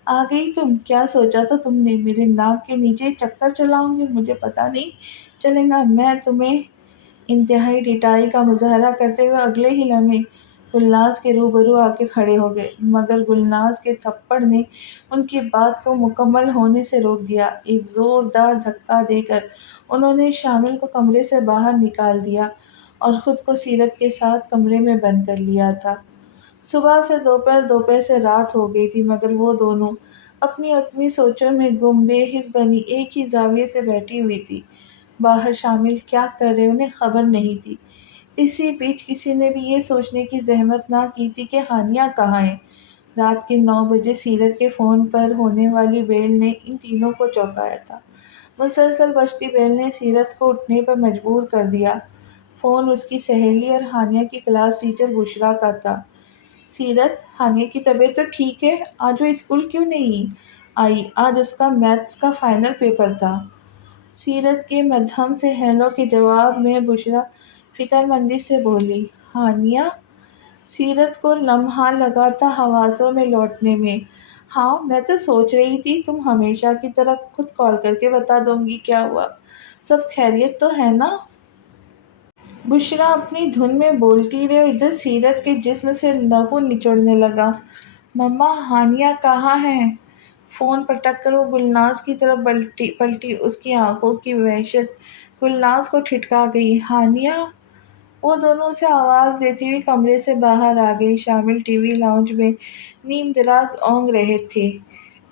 آ گئی تم؟ کیا سوچا تھا تم نے؟ میرے ناک کے نیچے چکر چلاؤ گی؟ مجھے پتہ نہیں چلے گا۔ میں تمہیں انتہائی ڈٹائی کا مظاہرہ کرتے ہوئے اگلے ہی لمحے گلناز کے روبرو آ کے کھڑے ہو گئے، مگر گلناز کے تھپڑ نے ان کی بات کو مکمل ہونے سے روک دیا۔ ایک زوردار دھکا دے کر انہوں نے شامل کو کمرے سے باہر نکال دیا اور خود کو سیرت کے ساتھ کمرے میں بند کر لیا تھا۔ صبح سے دوپہر، دوپہر سے رات ہو گئی تھی، مگر وہ دونوں اپنی اپنی سوچوں میں گم بے حس بنی ایک ہی زاویے سے بیٹھی ہوئی تھی۔ باہر شامل کیا کر رہے انہیں خبر نہیں تھی۔ اسی بیچ کسی نے بھی یہ سوچنے کی زحمت نہ کی تھی کہ ہانیہ کہاں ہے۔ رات کے 9 بجے سیرت کے فون پر ہونے والی بیل نے ان تینوں کو چونکایا تھا۔ مسلسل بجتی بیل نے سیرت کو اٹھنے پر مجبور کر دیا۔ فون اس کی سہیلی اور ہانیہ کی کلاس ٹیچر بشریٰ کا تھا۔ سیرت، ہانیہ کی طبیعت تو ٹھیک ہے؟ آج وہ اسکول کیوں نہیں آئی؟ آج اس کا میتھس کا فائنل پیپر تھا۔ سیرت کے مدھم سے ہیلو کے جواب میں بشریٰ فکر مندی سے بولی، ہانیہ؟ سیرت کو لمحہ لگا تھا حواسوں میں لوٹنے میں۔ ہاں، میں تو سوچ رہی تھی تم ہمیشہ کی طرح خود کال کر کے بتا دو گی کیا ہوا۔ سب خیریت تو ہے نا؟ بشریٰ اپنی دھن میں بولتی رہی، ادھر سیرت کے جسم سے لہو نچوڑنے لگا۔ مما، ہانیہ کہاں ہے؟ فون پٹک کر وہ گلناز کی طرف پلٹی، اس کی آنکھوں کی وحشت گلناز کو ٹھٹکا گئی۔ ہانیہ؟ وہ دونوں اسے آواز دیتی ہوئی کمرے سے باہر آ گئی۔ شامل ٹی وی لاؤنج میں نیم دراز اونگ رہے تھے۔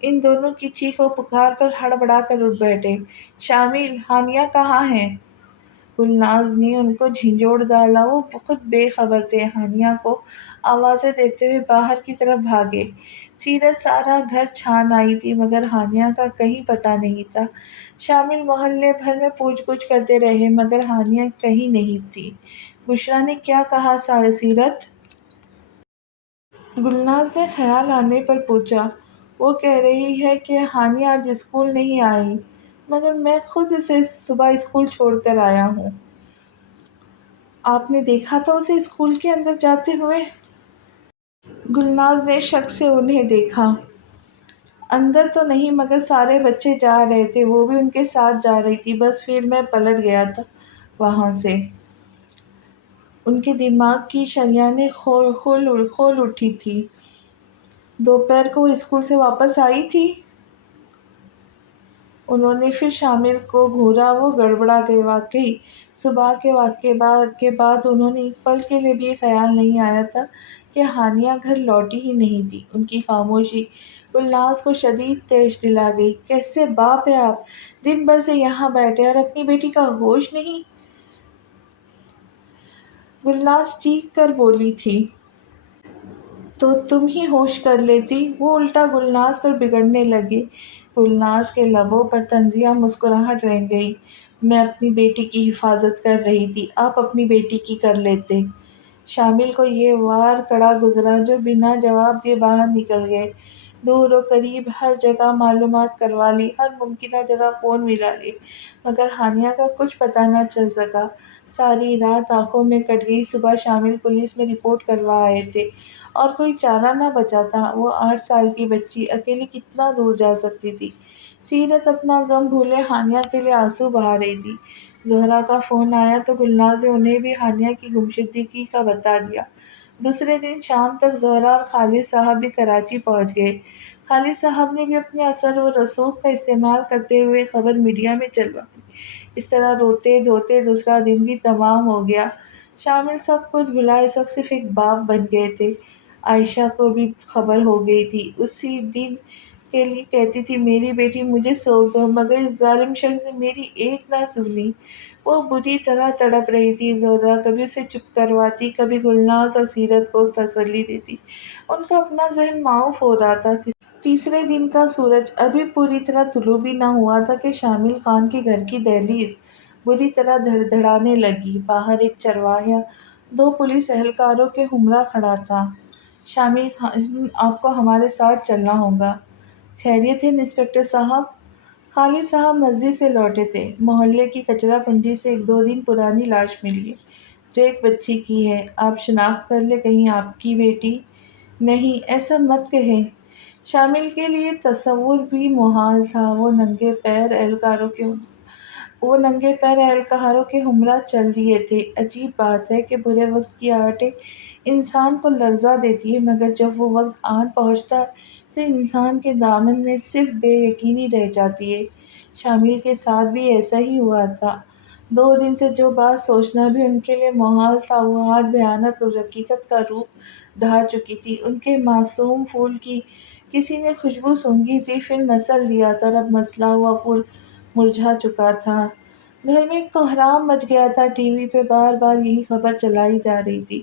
ان دونوں کی چیخ و پکار پر ہڑبڑا کر اٹھ بیٹھے۔ شامل، ہانیہ کہاں ہے؟ گلناز نے ان کو جھنجھوڑ ڈالا۔ وہ خود بے خبر تھے۔ ہانیہ کو آوازیں دیتے ہوئے باہر کی طرف بھاگے۔ سیرت سارا گھر چھان آئی تھی مگر ہانیہ کا کہیں پتہ نہیں تھا۔ شامل محلے بھر میں پوچھ گچھ کرتے رہے مگر ہانیہ کہیں نہیں تھی۔ بشریٰ نے کیا کہا سیرت؟ گلناز نے خیال آنے پر پوچھا۔ وہ کہہ رہی ہے کہ ہانیہ آج اسکول نہیں آئی مگر میں خود اسے صبح اسکول چھوڑ کر آیا ہوں۔ آپ نے دیکھا تھا اسے اسکول کے اندر جاتے ہوئے؟ گلناز نے شک سے انہیں دیکھا۔ اندر تو نہیں مگر سارے بچے جا رہے تھے، وہ بھی ان کے ساتھ جا رہی تھی، بس پھر میں پلٹ گیا تھا وہاں سے۔ ان کے دماغ کی شریانیں کھول اٹھی تھی۔ دوپہر کو وہ اسکول سے واپس آئی تھی؟ انہوں نے پھر شامل کو گھورا۔ وہ گڑبڑا گئے۔ واقعی صبح کے واقعے کے بعد انہیں ایک پل کے لیے بھی خیال نہیں آیا تھا کہ ہانیہ گھر لوٹی ہی نہیں تھی۔ ان کی خاموشی گلناز کو شدید طیش دلا گئی۔ کیسے باپ ہیں آپ؟ دن بھر سے یہاں بیٹھے اور اپنی بیٹی کا ہوش نہیں؟ گلناز چیخ کر بولی تھی۔ تو تم ہی ہوش کر لیتی۔ وہ الٹا گلناز پر بگڑنے لگے۔ گلناز کے لبوں پر طنزیہ مسکراہٹ رہ گئی۔ میں اپنی بیٹی کی حفاظت کر رہی تھی، آپ اپنی بیٹی کی کر لیتے۔ شامل کو یہ وار کڑا گزرا جو بنا جواب دیے باہر نکل گئے۔ دور و قریب ہر جگہ معلومات کروا لی، ہر ممکنہ جگہ فون ملا لیے مگر ہانیہ کا کچھ پتہ نہ چل سکا۔ ساری رات آنکھوں میں کٹ گئی۔ صبح شامل پولیس میں رپورٹ کروا آئے تھے اور کوئی چارہ نہ بچا تھا۔ وہ 8 سال کی بچی اکیلی کتنا دور جا سکتی تھی؟ سیرت اپنا غم بھولے ہانیہ کے لیے آنسو بہا رہی تھی۔ زہرا کا فون آیا تو گلناز نے انہیں بھی ہانیہ کی گمشدگی کا بتا دیا۔ دوسرے دن شام تک زہرا اور خالد صاحب بھی کراچی پہنچ گئے۔ خالد صاحب نے بھی اپنے اثر و رسوخ کا استعمال کرتے ہوئے خبر میڈیا میں چلوا دی۔ اس طرح روتے دھوتے دوسرا دن بھی تمام ہو گیا۔ شامل سب کچھ بھلا اس وقت صرف ایک باپ بن گئے تھے۔ عائشہ کو بھی خبر ہو گئی تھی۔ اسی دن کے لیے کہتی تھی میری بیٹی مجھے سونپ دو مگر اس ظالم شخص نے میری ایک نہ سنی۔ وہ بری طرح تڑپ رہی تھی۔ زہرا کبھی اسے چپ کرواتی، کبھی گلناز اور سیرت کو تسلی دیتی۔ ان کا اپنا ذہن معاف ہو رہا تھا۔ تیسرے دن کا سورج ابھی پوری طرح طلوع بھی نہ ہوا تھا کہ شامل خان کے گھر کی دہلیز بری طرح دھڑدھڑانے لگی۔ باہر ایک چرواہا 2 پولیس اہلکاروں کے ہمراہ کھڑا تھا۔ شامل خان، آپ کو ہمارے ساتھ چلنا ہوگا۔ خیریت ہے انسپکٹر صاحب؟ خالد صاحب مسجد سے لوٹے تھے۔ محلے کی کچرا کنڈی سے ایک 2 دن پرانی لاش ملی ہے جو ایک بچی کی ہے۔ آپ شناخت کر لیں، کہیں آپ کی بیٹی؟ نہیں، ایسا مت کہیں۔ شامل کے لیے تصور بھی محال تھا۔ وہ ننگے پیر اہلکاروں کے ہمراہ چل دیے تھے۔ عجیب بات ہے کہ برے وقت کی آہٹیں انسان کو لرزا دیتی ہیں مگر جب وہ وقت آن پہنچتا ہے تو انسان کے دامن میں صرف بے یقینی رہ جاتی ہے۔ شامل کے ساتھ بھی ایسا ہی ہوا تھا۔ 2 دن سے جو بات سوچنا بھی ان کے لیے محال تھا وہ آج بھیانک حقیقت کا روپ دھار چکی تھی۔ ان کے معصوم پھول کی کسی نے خوشبو سونگھی تھی، پھر مسل دیا تھا، اور اب مسلا ہوا پھول مرجھا چکا تھا۔ گھر میں کوہرام مچ گیا تھا، ٹی وی پہ بار بار یہی خبر چلائی جا رہی تھی۔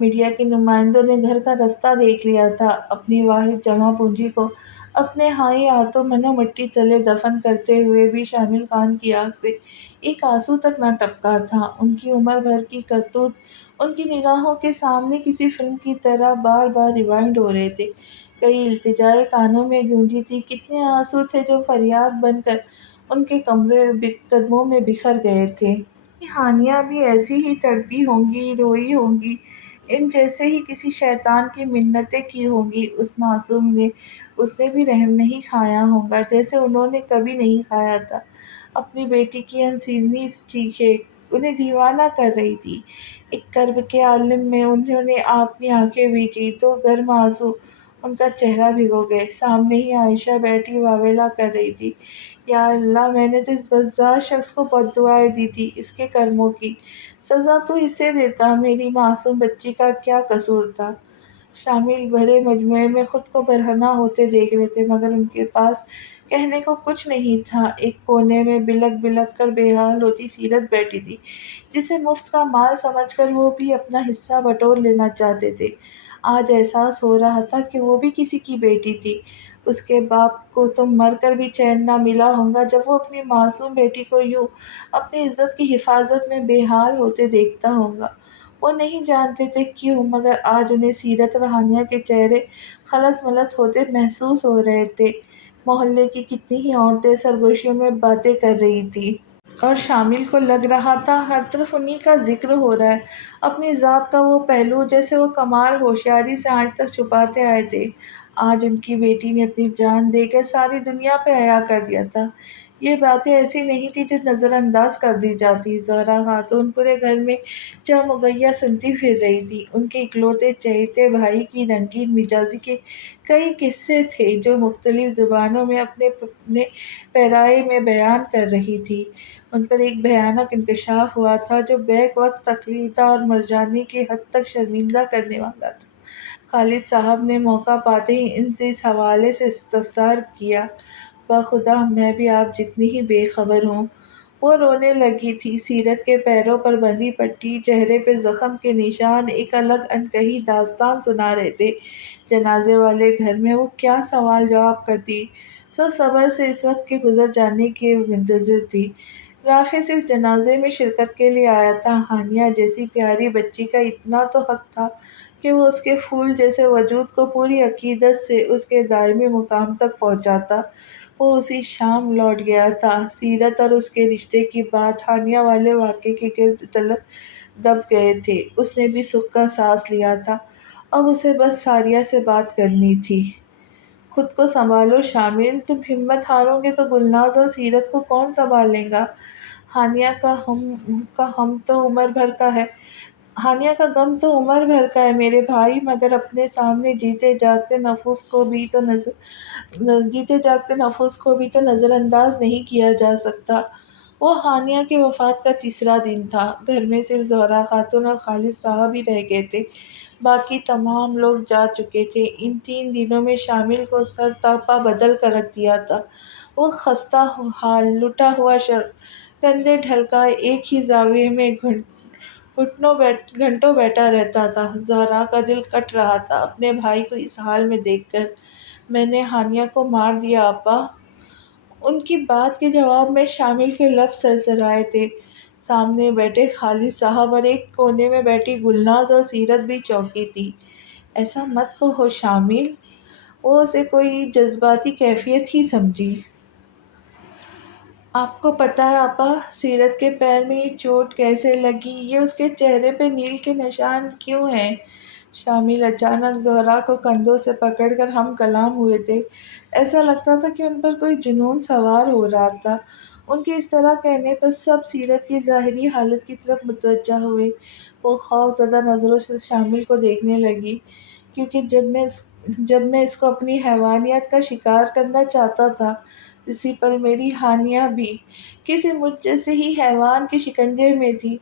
میڈیا کے نمائندوں نے گھر کا رستہ دیکھ لیا تھا، اپنی واحد جمع پونجی کو اپنے ہائی ہاتھوں منو مٹی تلے دفن کرتے ہوئے بھی شامل خان کی آنکھ سے ایک آنسو تک نہ ٹپکا تھا۔ ان کی عمر بھر کی کرتوت ان کی نگاہوں کے سامنے کسی فلم کی طرح بار بار ریوائنڈ ہو رہے تھے۔ کئی التجائے کانوں میں گونجی تھی، کتنے آنسو تھے جو فریاد بن کر ان کے قدموں میں بکھر گئے تھے۔ ہانیہ بھی ایسی ہی تڑپی ہوں گی، روئی ہوں گی، ان جیسے ہی کسی شیطان کی منتیں کی ہوں گی اس معصوم نے۔ اس نے بھی رحم نہیں کھایا ہوگا جیسے انہوں نے کبھی نہیں کھایا تھا۔ اپنی بیٹی کی انسانی چیخیں انہیں دیوانہ کر رہی تھی۔ ایک کرب کے عالم میں انہوں نے اپنی آنکھیں بھیجی تو گرم آنسو ان کا چہرہ بھگو گئے۔ سامنے ہی عائشہ بیٹھی واویلا کر رہی تھی، یا اللہ، میں نے تو اس بدذات شخص کو بد دعائیں دی تھی، اس کے کرموں کی سزا تو اسے دیتا، میری معصوم بچی کا کیا قصور تھا۔ شامل بھرے مجموعے میں خود کو برہنہ ہوتے دیکھ رہے تھے، مگر ان کے پاس کہنے کو کچھ نہیں تھا۔ ایک کونے میں بلک بلک کر بے حال ہوتی سیرت بیٹھی تھی، جسے مفت کا مال سمجھ کر وہ بھی اپنا حصہ بٹور لینا چاہتے تھے۔ آج احساس ہو رہا تھا کہ وہ بھی کسی کی بیٹی تھی۔ اس کے باپ کو تو مر کر بھی چین نہ ملا ہوگا جب وہ اپنی معصوم بیٹی کو یوں اپنی عزت کی حفاظت میں بے حال ہوتے دیکھتا ہوگا۔ وہ نہیں جانتے تھے کیوں، مگر آج انہیں سیرت اور ہانیہ کے چہرے خلط ملط ہوتے محسوس ہو رہے تھے۔ محلے کی کتنی ہی عورتیں سرگوشیوں میں باتیں کر رہی تھیں، اور شامل کو لگ رہا تھا ہر طرف انہی کا ذکر ہو رہا ہے، اپنی ذات کا وہ پہلو جیسے وہ کمال ہوشیاری سے آج تک چھپاتے آئے تھے۔ آج ان کی بیٹی نے اپنی جان دے کر ساری دنیا پہ حیا کر دیا تھا۔ یہ باتیں ایسی نہیں تھی جو نظر انداز کر دی جاتی۔ زہرا خاتون پورے گھر میں چہمگیا سنتی پھر رہی تھی۔ ان کے اکلوتے چہیتے بھائی کی رنگین مزاجی کے کئی قصے تھے جو مختلف زبانوں میں اپنے اپنے پیرائی میں بیان کر رہی تھی۔ ان پر ایک بھیانک انکشاف ہوا تھا جو بیک وقت تکلیف دہ اور مرجانی کی حد تک شرمندہ کرنے والا تھا۔ خالد صاحب نے موقع پاتے ہی ان سے اس حوالے سے استفسار کیا، بخدا میں بھی آپ جتنی ہی بے خبر ہوں۔ وہ رونے لگی تھی، سیرت کے پیروں پر بندھی پٹی، چہرے پہ زخم کے نشان ایک الگ انکہی داستان سنا رہے تھے۔ جنازے والے گھر میں وہ کیا سوال جواب کرتی، سو صبر سے اس وقت کے گزر جانے کے منتظر تھی۔ رافع صرف جنازے میں شرکت کے لیے آیا تھا۔ ہانیہ جیسی پیاری بچی کا اتنا تو حق تھا کہ وہ اس کے پھول جیسے وجود کو پوری عقیدت سے اس کے دائمی مقام تک پہنچاتا۔ وہ اسی شام لوٹ گیا تھا۔ سیرت اور اس کے رشتے کی بات ہانیہ والے واقعے کے گرد دب گئے تھے۔ اس نے بھی سکھ کا سانس لیا تھا، اب اسے بس ساریہ سے بات کرنی تھی۔ خود کو سنبھالو شامل، تم ہمت ہارو گے تو گلناز اور سیرت کو کون سنبھالے گا؟ ہانیہ کا ہم تو عمر بھر کا ہے ہانیہ کا غم تو عمر بھر کا ہے میرے بھائی، مگر اپنے سامنے جیتے جاگتے نفس کو بھی تو نظر انداز نہیں کیا جا سکتا۔ وہ ہانیہ کی وفات کا تیسرا دن تھا۔ گھر میں صرف زہرا خاتون اور خالد صاحب ہی رہ گئے تھے، باقی تمام لوگ جا چکے تھے۔ ان 3 دنوں میں شامل کو سر تا پا بدل کر رکھ دیا تھا۔ وہ خستہ حال، لٹا ہوا شخص، کندھے ڈھلکائے ایک ہی زاویے میں گھنٹوں بیٹھا رہتا تھا۔ زہرا کا دل کٹ رہا تھا اپنے بھائی کو اس حال میں دیکھ کر۔ میں نے ہانیہ کو مار دیا آپا۔ ان کی بات کے جواب میں شامل کے لب سرسرائے تھے۔ سامنے بیٹھے خالد صاحب اور ایک کونے میں بیٹھی گلناز اور سیرت بھی چونکی تھی۔ ایسا مت کہو شامل، وہ اسے کوئی جذباتی کیفیت ہی سمجھی۔ آپ کو پتہ ہے آپا، سیرت کے پیر میں یہ چوٹ کیسے لگی، یہ اس کے چہرے پہ نیل کے نشان کیوں ہیں؟ شامل اچانک زہرا کو کندھوں سے پکڑ کر ہم کلام ہوئے تھے۔ ایسا لگتا تھا کہ ان پر کوئی جنون سوار ہو رہا تھا۔ ان کے اس طرح کہنے پر سب سیرت کی ظاہری حالت کی طرف متوجہ ہوئے۔ وہ خوف زدہ نظروں سے شامل کو دیکھنے لگی، کیونکہ جب میں اس کو اپنی حیوانیت کا شکار کرنا چاہتا تھا، اسی پل میری ہانیہ بھی کسی مجھ جیسے ہی حیوان کے شکنجے میں تھی۔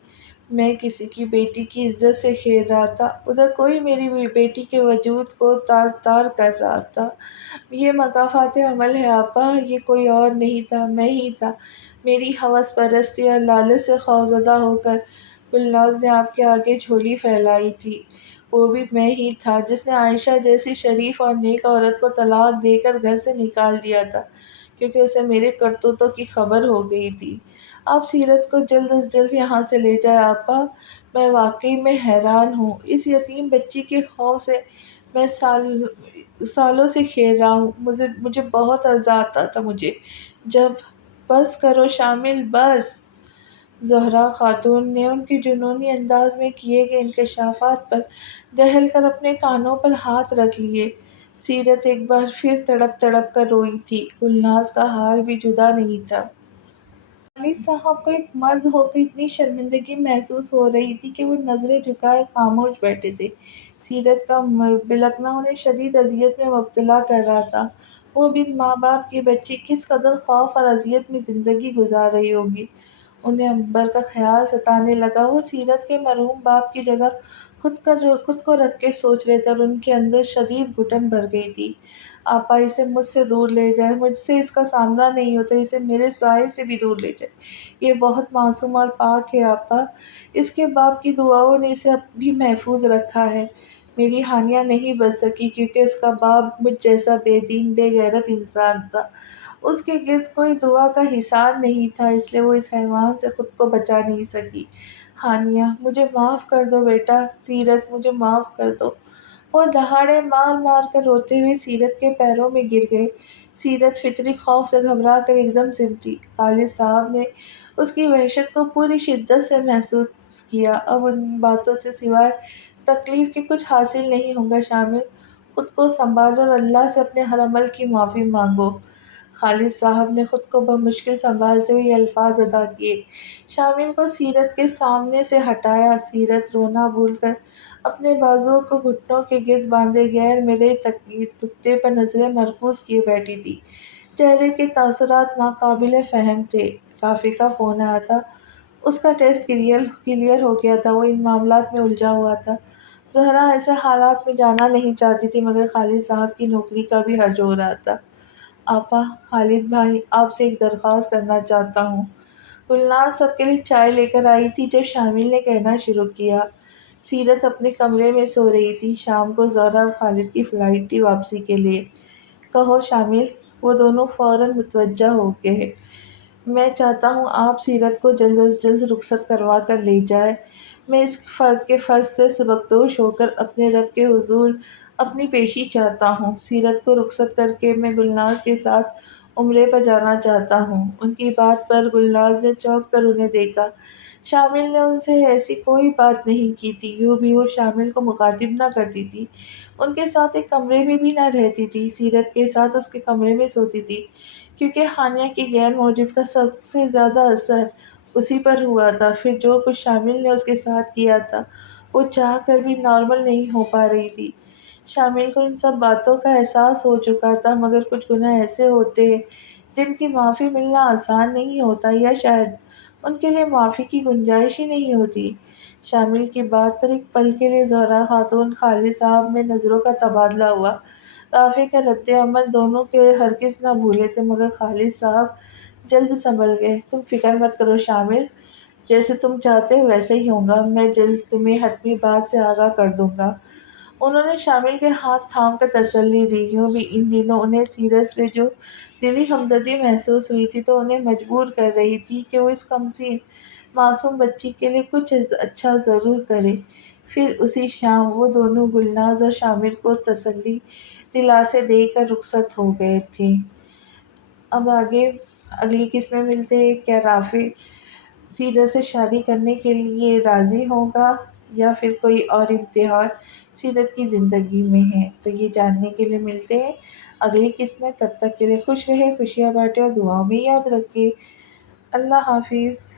میں کسی کی بیٹی کی عزت سے کھیل رہا تھا، ادھر کوئی میری بیٹی کے وجود کو تار تار کر رہا تھا۔ یہ مکافات عمل ہے آپا، یہ کوئی اور نہیں تھا، میں ہی تھا۔ میری ہوس پرستی اور لالچ سے خوفزدہ ہو کر گلناز نے آپ کے آگے جھولی پھیلائی تھی۔ وہ بھی میں ہی تھا جس نے عائشہ جیسی شریف اور نیک عورت کو طلاق دے کر گھر سے نکال دیا تھا، کیونکہ اسے میرے کرتوتوں کی خبر ہو گئی تھی۔ آپ سیرت کو جلد از جلد یہاں سے لے جائیں آپا، میں واقعی میں حیران ہوں۔ اس یتیم بچی کے خوف سے میں سالوں سے کھیل رہا ہوں، مجھے بہت عزا آتا تھا مجھے جب... بس کرو شامل، بس۔ زہرا خاتون نے ان کے جنونی انداز میں کیے گئے انکشافات پر دہل کر اپنے کانوں پر ہاتھ رکھ لیے۔ سیرت ایک بار پھر تڑپ تڑپ کر روئی تھی، گلناز کا حال بھی جدا نہیں تھا۔ والد صاحب کو ایک مرد ہو کر اتنی شرمندگی محسوس ہو رہی تھی کہ وہ نظریں جھکائے خاموش بیٹھے تھے۔ سیرت کا بلکنا انہیں شدید اذیت میں مبتلا کر رہا تھا۔ وہ بن ماں باپ کی بچی کس قدر خوف اور اذیت میں زندگی گزار رہی ہوگی۔ انہیں اکبر کا خیال ستانے لگا۔ وہ سیرت کے مرحوم باپ کی جگہ خود کو رکھ کے سوچ رہے تھے اور ان کے اندر شدید گھٹن بھر گئی تھی۔ آپا اسے مجھ سے دور لے جائے، مجھ سے اس کا سامنا نہیں ہوتا، اسے میرے سائے سے بھی دور لے جائے۔ یہ بہت معصوم اور پاک ہے آپا، اس کے باپ کی دعاؤں نے اسے اب بھی محفوظ رکھا ہے۔ میری ہانیہ نہیں بچ سکی کیونکہ اس کا باپ مجھ جیسا بے دین بے غیرت انسان تھا۔ اس کے گرد کوئی دعا کا حصار نہیں تھا، اس لیے وہ اس حیوان سے خود کو بچا نہیں سکی۔ ہانیہ مجھے معاف کر دو بیٹا، سیرت مجھے معاف کر دو۔ وہ دہاڑے مار مار کر روتے ہوئے سیرت کے پیروں میں گر گئے۔ سیرت فطری خوف سے گھبرا کر ایک دم سمٹی۔ خالد صاحب نے اس کی وحشت کو پوری شدت سے محسوس کیا۔ اب ان باتوں سے سوائے تکلیف کے کچھ حاصل نہیں ہوگا شامل، خود کو سنبھالو اور اللہ سے اپنے ہر عمل کی معافی مانگو۔ خالد صاحب نے خود کو بمشکل سنبھالتے ہوئے یہ الفاظ ادا کیے۔ شامل کو سیرت کے سامنے سے ہٹایا۔ سیرت رونا بھول کر اپنے بازوؤں کو گھٹنوں کے گرد باندھے غیر مرئی تختے پر نظریں مرکوز کیے بیٹھی تھی۔ چہرے کے تاثرات ناقابل فہم تھے۔ رافع کا فون آیا تھا، اس کا ٹیسٹ کلیئر ہو گیا تھا، وہ ان معاملات میں الجھا ہوا تھا۔ زہرا ایسے حالات میں جانا نہیں چاہتی تھی مگر خالد صاحب کی نوکری کا بھی حرج ہو رہا تھا۔ آپا، خالد بھائی آپ سے ایک درخواست کرنا چاہتا ہوں۔ گلناز سب کے لیے چائے لے کر آئی تھی جب شامل نے کہنا شروع کیا۔ سیرت اپنے کمرے میں سو رہی تھی، شام کو زہرا اور خالد کی فلائٹ تھی واپسی کے لیے۔ کہو شامل، وہ دونوں فوراً متوجہ ہو گئے۔ میں چاہتا ہوں آپ سیرت کو جلد از جلد رخصت کروا کر لے جائیں۔ میں اس کے فرض سے سبکدوش ہو کر اپنے رب کے حضور اپنی پیشی چاہتا ہوں۔ سیرت کو رخصت کر کے میں گلناز کے ساتھ عمرے پر جانا چاہتا ہوں۔ ان کی بات پر گلناز نے چونک کر انہیں دیکھا۔ شامل نے ان سے ایسی کوئی بات نہیں کی تھی، یوں بھی وہ شامل کو مخاطب نہ کرتی تھی، ان کے ساتھ ایک کمرے میں بھی نہ رہتی تھی، سیرت کے ساتھ اس کے کمرے میں سوتی تھی، کیونکہ ہانیہ کی غیر موجودگی کا سب سے زیادہ اثر اسی پر ہوا تھا۔ پھر جو کچھ شامل نے اس کے ساتھ کیا تھا وہ چاہ کر بھی نارمل نہیں ہو پا رہی تھی۔ شامل کو ان سب باتوں کا احساس ہو چکا تھا مگر کچھ گناہ ایسے ہوتے ہیں جن کی معافی ملنا آسان نہیں ہوتا، یا شاید ان کے لیے معافی کی گنجائش ہی نہیں ہوتی۔ شامل کی بات پر ایک پل کے لیے زہرا خاتون خالد صاحب میں نظروں کا تبادلہ ہوا۔ رافع کا رد عمل دونوں کے ہرگز نہ بھولے تھے مگر خالد صاحب جلد سنبھل گئے۔ تم فکر مت کرو شامل، جیسے تم چاہتے ہو ویسے ہی ہوگا، میں جلد تمہیں حتمی بات سے آگاہ کر دوں گا۔ انہوں نے شامل کے ہاتھ تھام کر تسلی دی۔ یوں بھی ان دنوں انہیں سیرت سے جو دلی ہمدردی محسوس ہوئی تھی تو انہیں مجبور کر رہی تھی کہ وہ اس کمسین معصوم بچی کے لیے کچھ اچھا ضرور کرے۔ پھر اسی شام وہ دونوں گلناز اور شامل کو تسلی دلاسے دے کر رخصت ہو گئے تھے۔ اب آگے اگلی قسط میں ملتے ہیں، کیا رافع سیرت سے شادی کرنے کے لیے راضی ہوگا یا پھر کوئی اور امتحان سیرت کی زندگی میں ہے، تو یہ جاننے کے لیے ملتے ہیں اگلی قسط میں۔ تب تک کے لیے خوش رہے، خوشیاں بانٹے اور دعاؤں میں یاد رکھے۔ اللہ حافظ۔